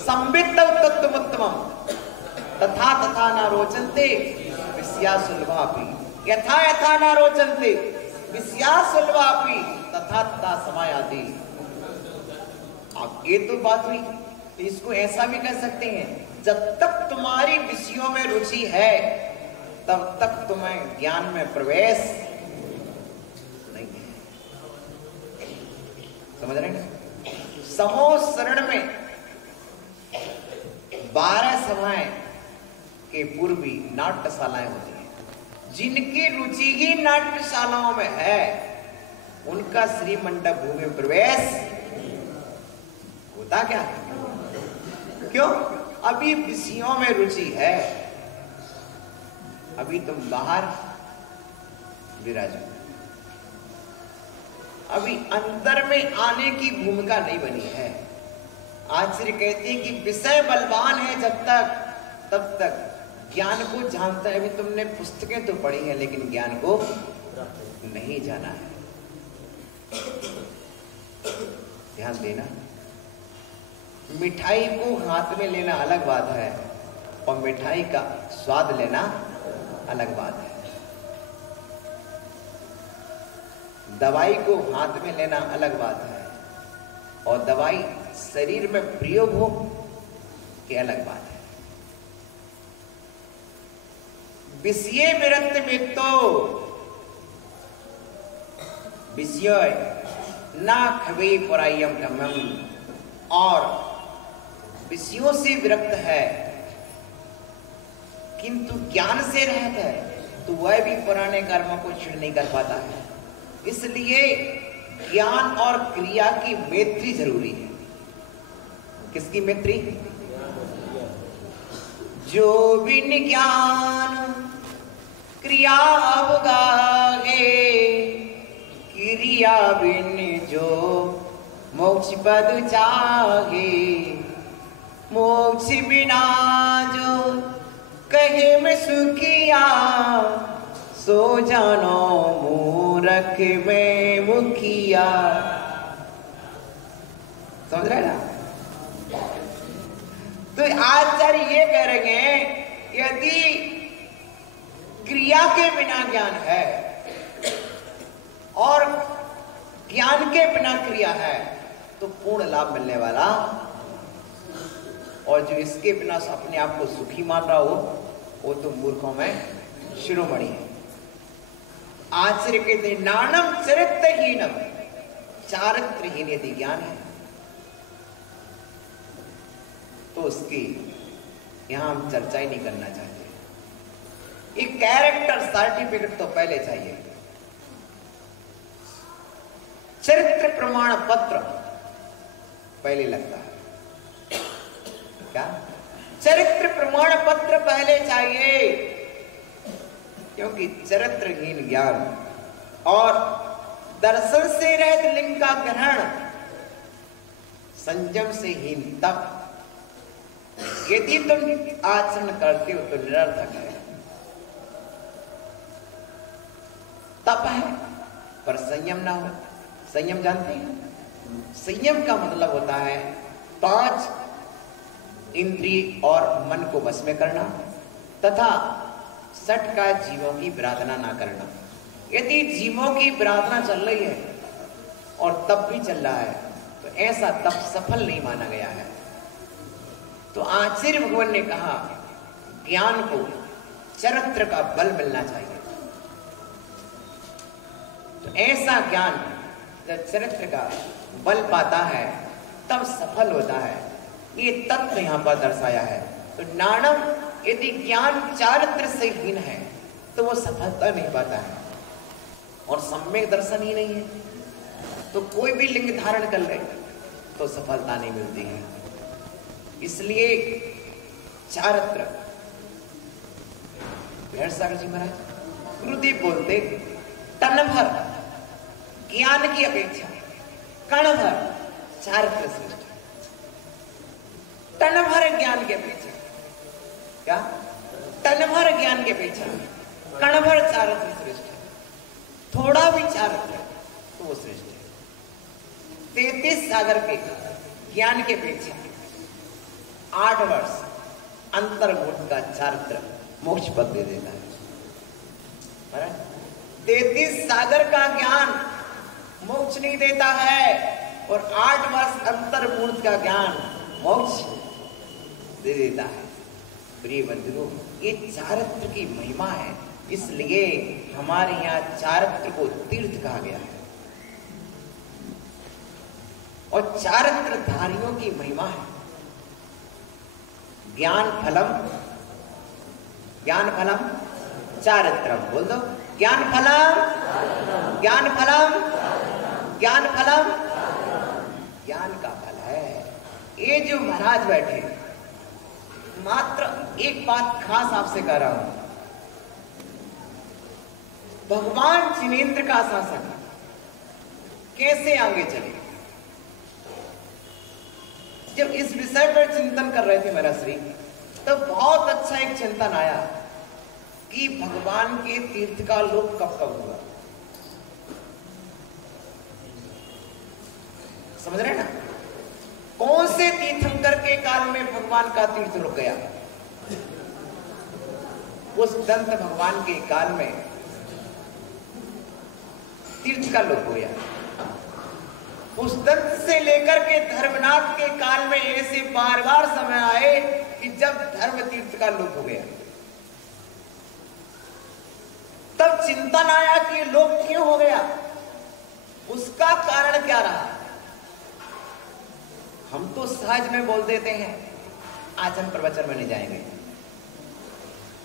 संवित्त तत्त्वमुत्तमम् तथा तथा न रोचन्ते विषया सुलभापि, यथा यथा न रोचन्ते विषया सुलभापि तथा तथा समायाति। अब ये तो बात हुई, तो इसको ऐसा भी कह सकते हैं, जब तक तुम्हारी विषयों में रुचि है तब तक तुम्हें ज्ञान में प्रवेश नहीं है। समझ रहे हैं? समूह शरण में 12 सभाएं के पूर्वी नाट्यशालाएं होती हैं। जिनकी रुचि ही नाट्यशालाओं में है उनका श्री मंडप भूमि में प्रवेश होता क्या? क्यों? अभी विषयों में रुचि है, अभी तुम बाहर विराजो, अभी अंदर में आने की भूमिका नहीं बनी है। आचार्य कहते हैं कि विषय बलवान है जब तक, तब तक ज्ञान को जानता है। अभी तुमने पुस्तकें तो पढ़ी हैं लेकिन ज्ञान को नहीं जाना है। ध्यान देना, मिठाई को हाथ में लेना अलग बात है और मिठाई का स्वाद लेना अलग बात है। दवाई को हाथ में लेना अलग बात है और दवाई शरीर में प्रयोग हो कि अलग बात है। विषय विरक्त में तो विषय ना खवे परायम कमम, और विषयों से विरक्त है किंतु ज्ञान से रहता है तो वह भी पुराने कर्मों को छीन नहीं कर पाता है। इसलिए ज्ञान और क्रिया की मैत्री जरूरी है। किसकी मैत्री? जो बिन ज्ञान क्रिया अवगाहे, क्रिया किया बिन जो मोक्ष पद चाहे, मोक्ष बिना जो कहे में सुखिया, सो जानो मूरख में मुखिया। समझ रहे ना? तो आचार्य ये कह रहे हैं, यदि क्रिया के बिना ज्ञान है और ज्ञान के बिना क्रिया है तो पूर्ण लाभ मिलने वाला, और जो इसके बिना अपने आप को सुखी मान रहा हो वो तो मूर्खों में शिरोमणि है। आचार्य कहते नानम चरित्रहीनम, चारित्रहीन यदि ज्ञान है तो उसकी यहां हम चर्चा ही नहीं करना चाहते। एक कैरेक्टर सर्टिफिकेट तो पहले चाहिए, चरित्र प्रमाण पत्र पहले लगता है। क्या चरित्र प्रमाण पत्र पहले चाहिए? क्योंकि चरित्रहीन ज्ञान और दर्शन से रहित लिंग का ग्रहण, संयम से हीन तप, यदि तुम आचरण करते हो तो निरर्थक है। तप है पर संयम ना हो। संयम जानते हैं? संयम का मतलब होता है 5 इंद्रिय और मन को वश में करना तथा 60 का जीवों की विराधना ना करना। यदि जीवों की विराधना चल रही है और तप भी चल रहा है तो ऐसा तप सफल नहीं माना गया है। तो आचार्य भगवान ने कहा ज्ञान को चरित्र का बल मिलना चाहिए। तो ऐसा ज्ञान जब चरित्र का बल पाता है तब सफल होता है। ये तत्व यहां पर दर्शाया है। तो नानम, यदि ज्ञान चारित्र से हीन है तो वो सफलता नहीं पाता है और सम्यक दर्शन ही नहीं है तो कोई भी लिंग धारण कर ले तो सफलता नहीं मिलती है। इसलिए चारित्र, सागर जी महाराज गुरुदेव बोलते तन भर ज्ञान की अपेक्षा कण भर चारित्र श्रेष्ठ। तन भर ज्ञान की अपेक्षा क्या? तन भर ज्ञान की अपेक्षा कण भर चारित्र श्रेष्ठ। थोड़ा भी चारित्र तो वो श्रेष्ठ है। 33 सागर के ज्ञान की अपेक्षा 8 वर्ष अंतर्मुख का चारित्र मोक्ष पद दे देता है। 33 सागर का ज्ञान मोक्ष नहीं देता है और 8 वर्ष अंतर्मुख का ज्ञान मोक्ष दे देता है। प्रिय बंधुओं, ये चारित्र की महिमा है, इसलिए हमारे यहाँ चारित्र को तीर्थ कहा गया है और चारित्र धारियों की महिमा है। ज्ञान फलम चारित्रम, बोल दो ज्ञान फलम ज्ञान फलम ज्ञान फलम। ज्ञान का फल है। ये जो महाराज बैठे, मात्र एक बात खास आपसे कह रहा हूं, भगवान जिनेंद्र का शासन कैसे आगे चले। जब इस विषय पर चिंतन कर रहे थे मेरा श्री, तो बहुत अच्छा एक चिंतन आया कि भगवान के तीर्थ का लोप कब कब हुआ। समझ रहे ना? कौन से तीर्थंकर के काल में भगवान का तीर्थ रुक गया? उस दंत भगवान के काल में तीर्थ का लोप हो गया। उस दंत से लेकर के धर्मनाथ के काल में ऐसे बार बार समय आए कि जब धर्म तीर्थ का लोप हो गया। तब चिंतन आया कि लोप क्यों हो गया, उसका कारण क्या रहा। हम तो सहज में बोल देते हैं, आज हम प्रवचन में नहीं जाएंगे।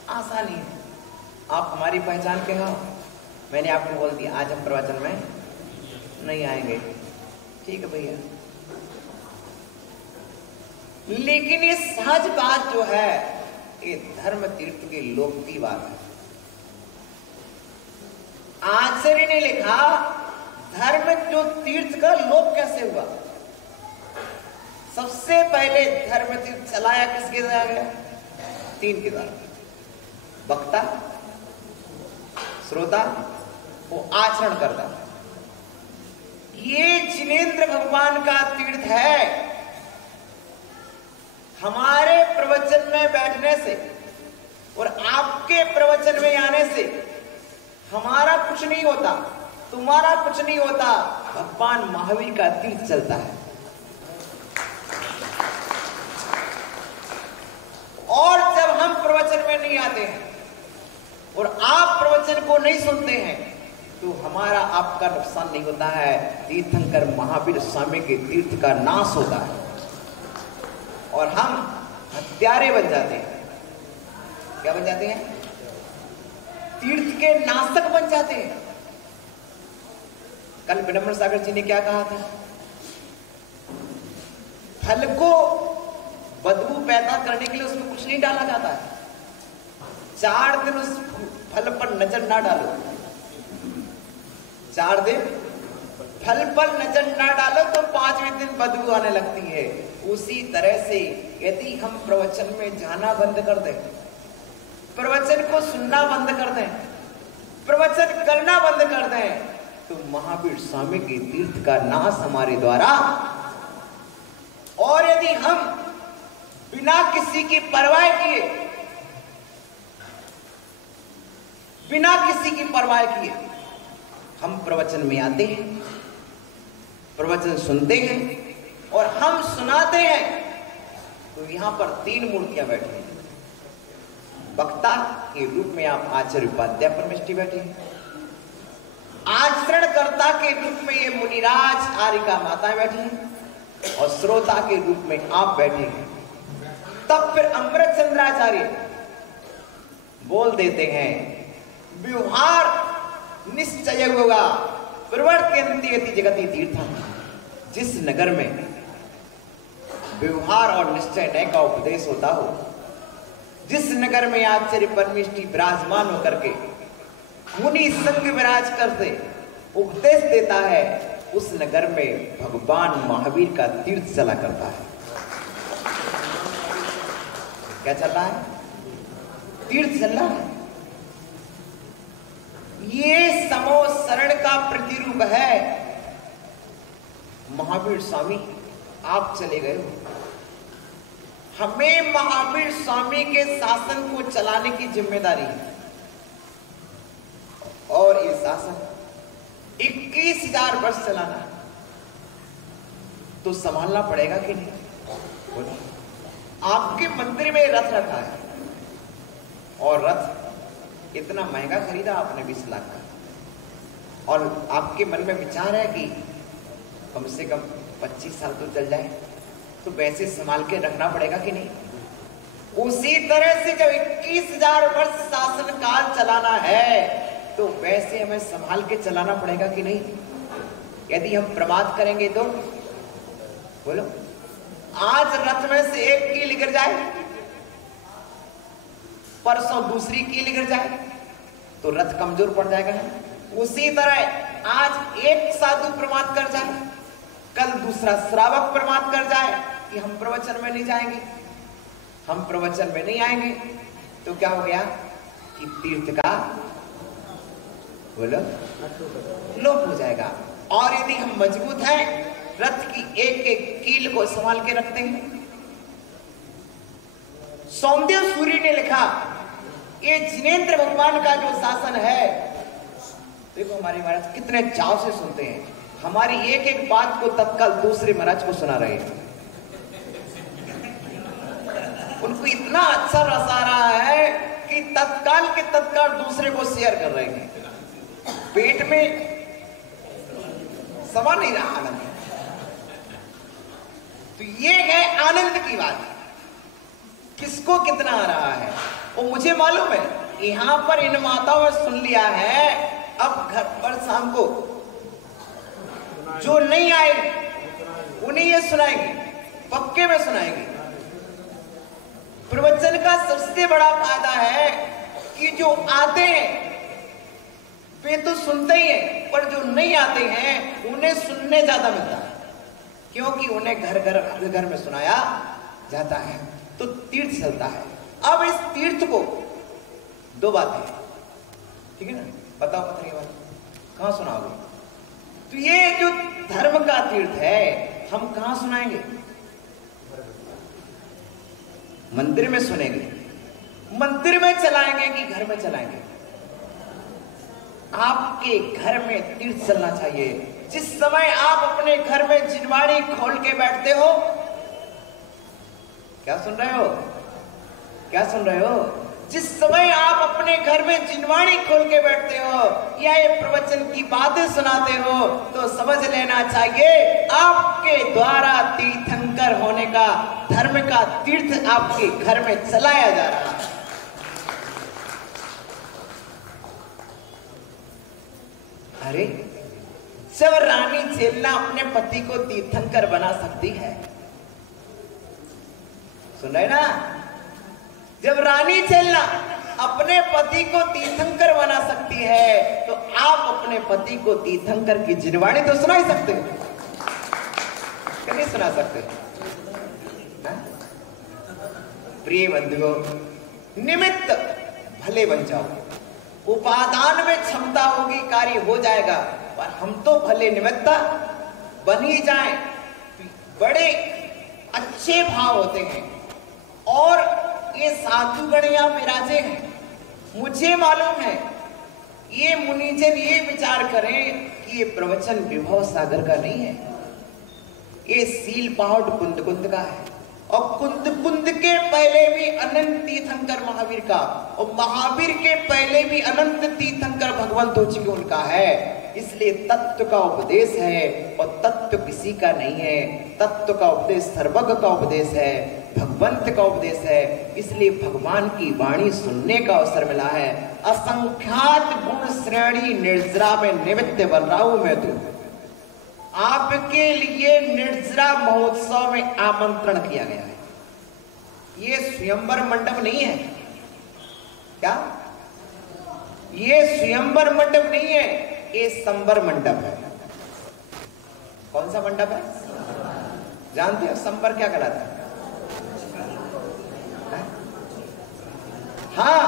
आसानी है, आप हमारी पहचान के हो, मैंने आपको बोल दिया आज हम प्रवचन में नहीं आएंगे, ठीक है भैया। लेकिन ये सहज बात जो है, ये धर्म तीर्थ की लोक की बात है। आचार्य ने लिखा धर्म जो तीर्थ का लोप कैसे हुआ? सबसे पहले धर्म तीर्थ चलाया किसके द्वारा गया? 3 के द्वारा, वक्ता, श्रोता, वो आचरण करता। ये जिनेंद्र भगवान का तीर्थ है। हमारे प्रवचन में बैठने से और आपके प्रवचन में आने से हमारा कुछ नहीं होता, तुम्हारा कुछ नहीं होता, भगवान महावीर का तीर्थ चलता है। और जब हम प्रवचन में नहीं आते हैं और आप प्रवचन को नहीं सुनते हैं तो हमारा आपका नुकसान नहीं होता है, तीर्थंकर महावीर स्वामी के तीर्थ का नाश होता है और हम हत्यारे बन जाते हैं। क्या बन जाते हैं? तीर्थ के नाशक बन जाते हैं। कल विनम्र सागर जी ने क्या कहा था? फल को बदबू पैदा करने के लिए उसमें कुछ नहीं डाला जाता है। 4 दिन उस फल पर नजर ना डालो, 4 दिन फल पर नजर ना डालो तो 5वें दिन बदबू आने लगती है। उसी तरह से यदि हम प्रवचन में जाना बंद कर दें, प्रवचन को सुनना बंद कर दें, प्रवचन करना बंद कर दें, तो महावीर स्वामी के तीर्थ का नाश हमारे द्वारा। और यदि हम बिना किसी की परवाह किए, बिना किसी की परवाह किए हम प्रवचन में आते हैं, प्रवचन सुनते हैं और हम सुनाते हैं, तो यहां पर 3 मूर्तियां बैठी हैं। वक्ता के रूप में आप आचार्य उपाध्याय परमेष्टि बैठे हैं, आचरणकर्ता के रूप में ये मुनिराज आरिका माता बैठी हैं और श्रोता के रूप में आप बैठे हैं। तब फिर अमृत चंद्राचार्य बोल देते हैं, व्यवहार निश्चय होगा प्रवर्त्यन्ति यति जगति तीर्थम। जिस नगर में व्यवहार और निश्चय नय का उपदेश होता हो, जिस नगर में आचार्य परमेष्टि विराजमान होकर के मुनि संग विराज करते उपदेश देता है, उस नगर में भगवान महावीर का तीर्थ चला करता है। क्या चल रहा है? तीर्थ चल रहा है। ये समो शरण का प्रतिरूप है। महावीर स्वामी आप चले गए हो, हमें महावीर स्वामी के शासन को चलाने की जिम्मेदारी है और ये शासन 21,000 वर्ष चलाना है, तो संभालना पड़ेगा कि नहीं? बोलो। आपके मंदिर में रथ रखा है और रथ इतना महंगा खरीदा आपने 20 लाख का, और आपके मन में विचार है कि कम से कम 25 साल तो चल जाए, तो वैसे संभाल के रखना पड़ेगा कि नहीं? उसी तरह से जब 21,000 वर्ष शासन काल चलाना है तो वैसे हमें संभाल के चलाना पड़ेगा कि नहीं? यदि हम प्रमाद करेंगे तो बोलो, आज रथ में से एक कील गिर जाए, परसों दूसरी कील गिर जाए तो रथ कमजोर पड़ जाएगा ना। उसी तरह आज एक साधु प्रमाद कर जाए, कल दूसरा श्रावक प्रमाद कर जाए कि हम प्रवचन में नहीं जाएंगे, हम प्रवचन में नहीं आएंगे, तो क्या हो गया कि तीर्थ का बोलो लोप हो जाएगा। और यदि हम मजबूत हैं, रथ की एक एक कील को संभाल के रखते हैं। सौंदेव सूरी ने लिखा, ये जिनेंद्र भगवान का जो शासन है, देखो हमारे महाराज कितने चाव से सुनते हैं, हमारी एक एक बात को तत्काल दूसरे महाराज को सुना रहे हैं। उनको इतना अच्छा रस आ रहा है कि तत्काल के तत्काल दूसरे को शेयर कर रहे हैं। पेट में समा नहीं रहा आनंद, तो ये है आनंद की बात। किसको कितना आ रहा है वो मुझे मालूम है। यहां पर इन माताओं ने सुन लिया है, अब घर पर शाम को जो नहीं आए उन्हें ये सुनाएंगे, पक्के में सुनाएंगे। प्रवचन का सबसे बड़ा फायदा है कि जो आते हैं, वे तो सुनते ही हैं, पर जो नहीं आते हैं उन्हें सुनने ज्यादा मिलता है, क्योंकि उन्हें घर घर में सुनाया जाता है, तो तीर्थ चलता है। अब इस तीर्थ को दो बातें, ठीक है ना, बताओ पता नहीं बात कहां सुनाओगे? तो ये जो धर्म का तीर्थ है हम कहां सुनाएंगे? मंदिर में सुनेंगे, मंदिर में चलाएंगे कि घर में चलाएंगे? आपके घर में तीर्थ चलना चाहिए। जिस समय आप अपने घर में जिनवाणी खोल के बैठते हो, क्या सुन रहे हो? क्या सुन रहे हो? जिस समय आप अपने घर में जिनवाणी खोल के बैठते हो या ये प्रवचन की बातें सुनाते हो, तो समझ लेना चाहिए आपके द्वारा तीर्थंकर होने का, धर्म का तीर्थ आपके घर में चलाया जा रहा है। अरे जब रानी झेलना अपने पति को तीर्थंकर बना सकती है, सुन रहे ना, जब रानी झेलना अपने पति को तीर्थंकर बना सकती है, तो आप अपने पति को तीर्थंकर की जिनवाणी तो सुना ही सकते हो, क्या नहीं सुना सकते? प्रिय बंधुओं, निमित्त भले बन जाओ, उपादान में क्षमता होगी, कार्य हो जाएगा, पर हम तो भले निमित्त बन ही जाएं। बड़े अच्छे भाव होते हैं और ये साधुगण यहाँ विराजे हैं। मुझे मालूम है ये मुनिजन ये विचार करें कि ये प्रवचन विभव सागर का नहीं है, ये सील पहाड़ कुंद कुंद का है, और कुंद कुंद के पहले भी अनंत तीर्थंकर महावीर का, और महावीर के पहले भी अनंत तीर्थंकर भगवंत हो चुके उनका है। इसलिए तत्व का उपदेश है, और तत्व किसी का नहीं है, तत्व का उपदेश सर्वज्ञ का उपदेश है, भगवंत का उपदेश है। इसलिए भगवान की वाणी सुनने का अवसर मिला है। असंख्यात गुण श्रेणी निर्जरा में निमित्त बन रहा हूं मैं तो आपके लिए निर्जरा महोत्सव में आमंत्रण किया गया है। ये स्वयंवर मंडप नहीं है क्या? ये स्वयंवर मंडप नहीं है, ये संवर मंडप है। कौन सा मंडप है? जानते हो संवर क्या कहलाता है? हाँ,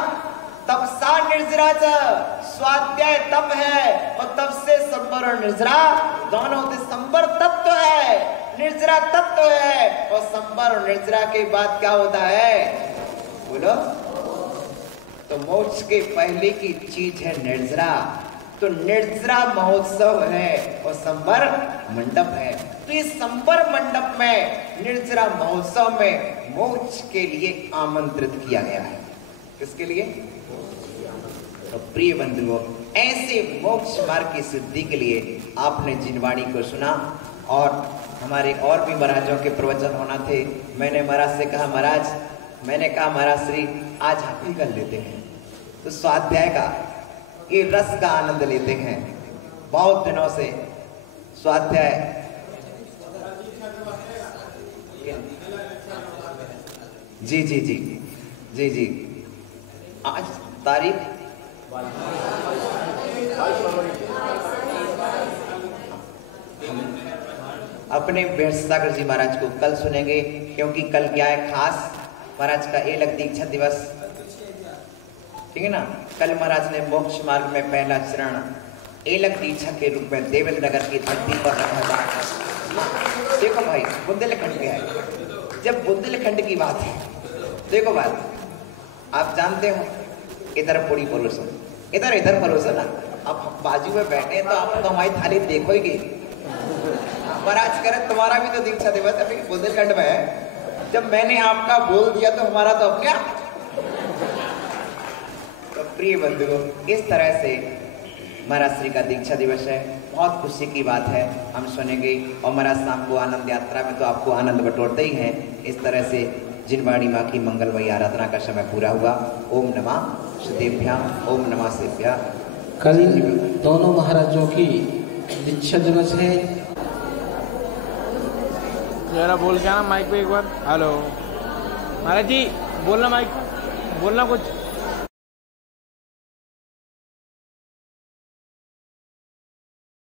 तपसा निर्जरा स्वाध्याय तप है, और तप से संवर और निर्जरा दोनों होते। संवर तत्व है, निर्जरा तत्व है, और संवर और निर्जरा के बाद क्या होता है बोलो? तो मोक्ष के पहले की चीज है निर्जरा। तो निर्जरा महोत्सव है और संवर मंडप है। तो इस संवर मंडप में निर्जरा महोत्सव में मोक्ष के लिए आमंत्रित किया गया है। किसके लिए? तो प्रिय बंधुओं, ऐसे मोक्ष मार्ग की सिद्धि के लिए आपने जिनवाणी को सुना, और हमारे और भी महाराजों के प्रवचन होना थे। मैंने महाराज से कहा, मैंने कहा महाराज श्री आज आप ही कर लेते हैं, तो स्वाध्याय का ये रस का आनंद लेते हैं। बहुत दिनों से स्वाध्याय जी जी जी जी जी आज तारीख हम अपने सागर जी महाराज को कल सुनेंगे, क्योंकि कल क्या है खास, महाराज का एलग दीक्षा दिवस, ठीक है ना। कल महाराज ने मोक्ष मार्ग में पहला चरण एलग दीक्षा के रूप में देवेंद्र नगर की धरती पर रखा था। देखो भाई, बुंदेलखंड के है, जब बुंदेलखंड की बात है, देखो बात आप जानते हो, इधर पूरी परोसो, इधर इधर परोसो ना। अब बाजू में बैठे हैं तो आप तो हमारी थाली देखोगे। महाराज करे तुम्हारा भी तो दीक्षा दिवस अभी बुंदेलखंड में है, जब मैंने आपका बोल दिया तो हमारा तो अपने आप। तो प्रिय बंधुओं, इस तरह से महाराज श्री का दीक्षा दिवस है, बहुत खुशी की बात है, हम सुनेंगे। और महाराज शाम को आनंद यात्रा में तो आपको आनंद बटोरते ही हैं। इस तरह से जिनवाणी माँ की मंगलमयी आराधना का समय पूरा हुआ। ओम नमः श्रीदेभ्यां, ओम नमः शिव्या। कल दोनों महाराजों की दीक्षा दिवस है। जरा बोल के आना माइक पे एक बार। हेलो महाराज जी, बोलना माइक, बोलना कुछ।